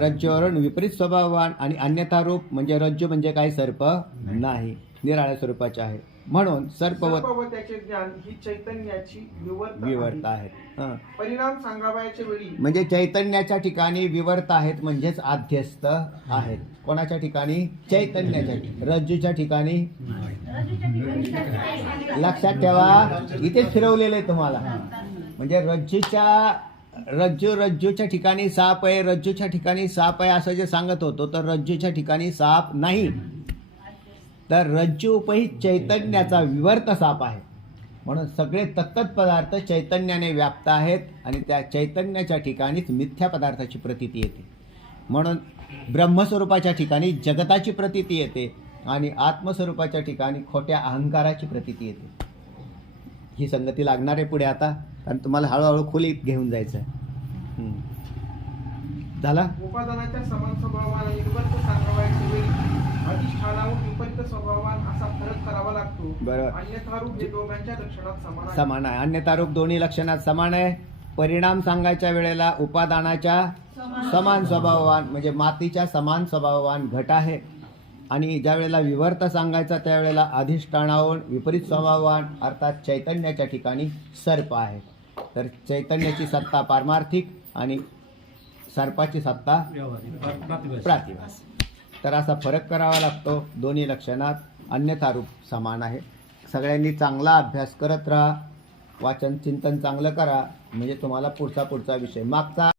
रज्जूवरून विपरीत स्वभाववान आणि अन्यथा रूप म्हणजे रज्जू म्हणजे काही सर्प नाही, निराळ्या स्वरूपाचे आहे म्हणून सर्प सर्प व त्याचे ज्ञान ही चैतन्याची विवर्त आहेत. हं. परिणाम सांगावयाच्या वेळी म्हणजे चैतन्याच्या ठिकाणी विवर्त आहेत म्हणजेच आध्यस्थ आहेत. कोणाच्या ठिकाणी? चैतन्याच्या. रज्जूच्या ठिकाणी लक्षात ठेवा, इथेच फिरवलेलं आहे तुम्हाला. म्हणजे रज्जूच्या ठिकाणी साप आहे, रज्जूच्या ठिकाणी साप आहे असं जे सांगत होतो, तर रज्जूच्या ठिकाणी साप नाही, तर रज्जू उपहित चैतन्याचा विवर्त साप आहे. म्हणून सगळे तत्त पदार्थ चैतन्याने व्याप्त आहेत आणि त्या चैतन्याच्या ठिकाणीच मिथ्या पदार्थाची प्रतीती येते. म्हणून ब्रह्मस्वरूपाच्या ठिकाणी जगताची प्रतीती येते आणि आत्मस्वरूपाच्या ठिकाणी खोट्या अहंकाराची प्रतीती येते. ही संगती लागणार आहे पुढे आता, कारण तुम्हाला हळूहळू खोलीत घेऊन जायचं आहे. झाला. उपादानाच्या समान स्वभावान आणि विवर्त सांगावयाच्या वेळी अधिष्ठानाहून विपरीत स्वभावान असा फरक करावा लागतो. बरोबर. अन्यथा रूप हे दोघांच्या लक्षणात समान समान आहे. अन्यथा रूप दोन्ही लक्षणात समान आहे. परिणाम सांगायच्या वेळेला उपादानाच्या समान स्वभाववान म्हणजे मातीच्या समान स्वभाववान घट आहे आणि ज्या वेळेला विवर्त सांगायचा त्यावेळेला अधिष्ठानावरून विपरीत स्वभाववान अर्थात चैतन्याच्या ठिकाणी सर्प आहे. तर चैतन्याची सत्ता पारमार्थिक आणि सर्पाची सत्ता प्रातिभास. तर असा फरक करावा लागतो दोन्ही लक्षणात. अन्यथा रूप समान आहे. सगळ्यांनी चांगला अभ्यास करत राहा, वाचन चिंतन चांगलं करा म्हणजे तुम्हाला पुढचा विषय मागचा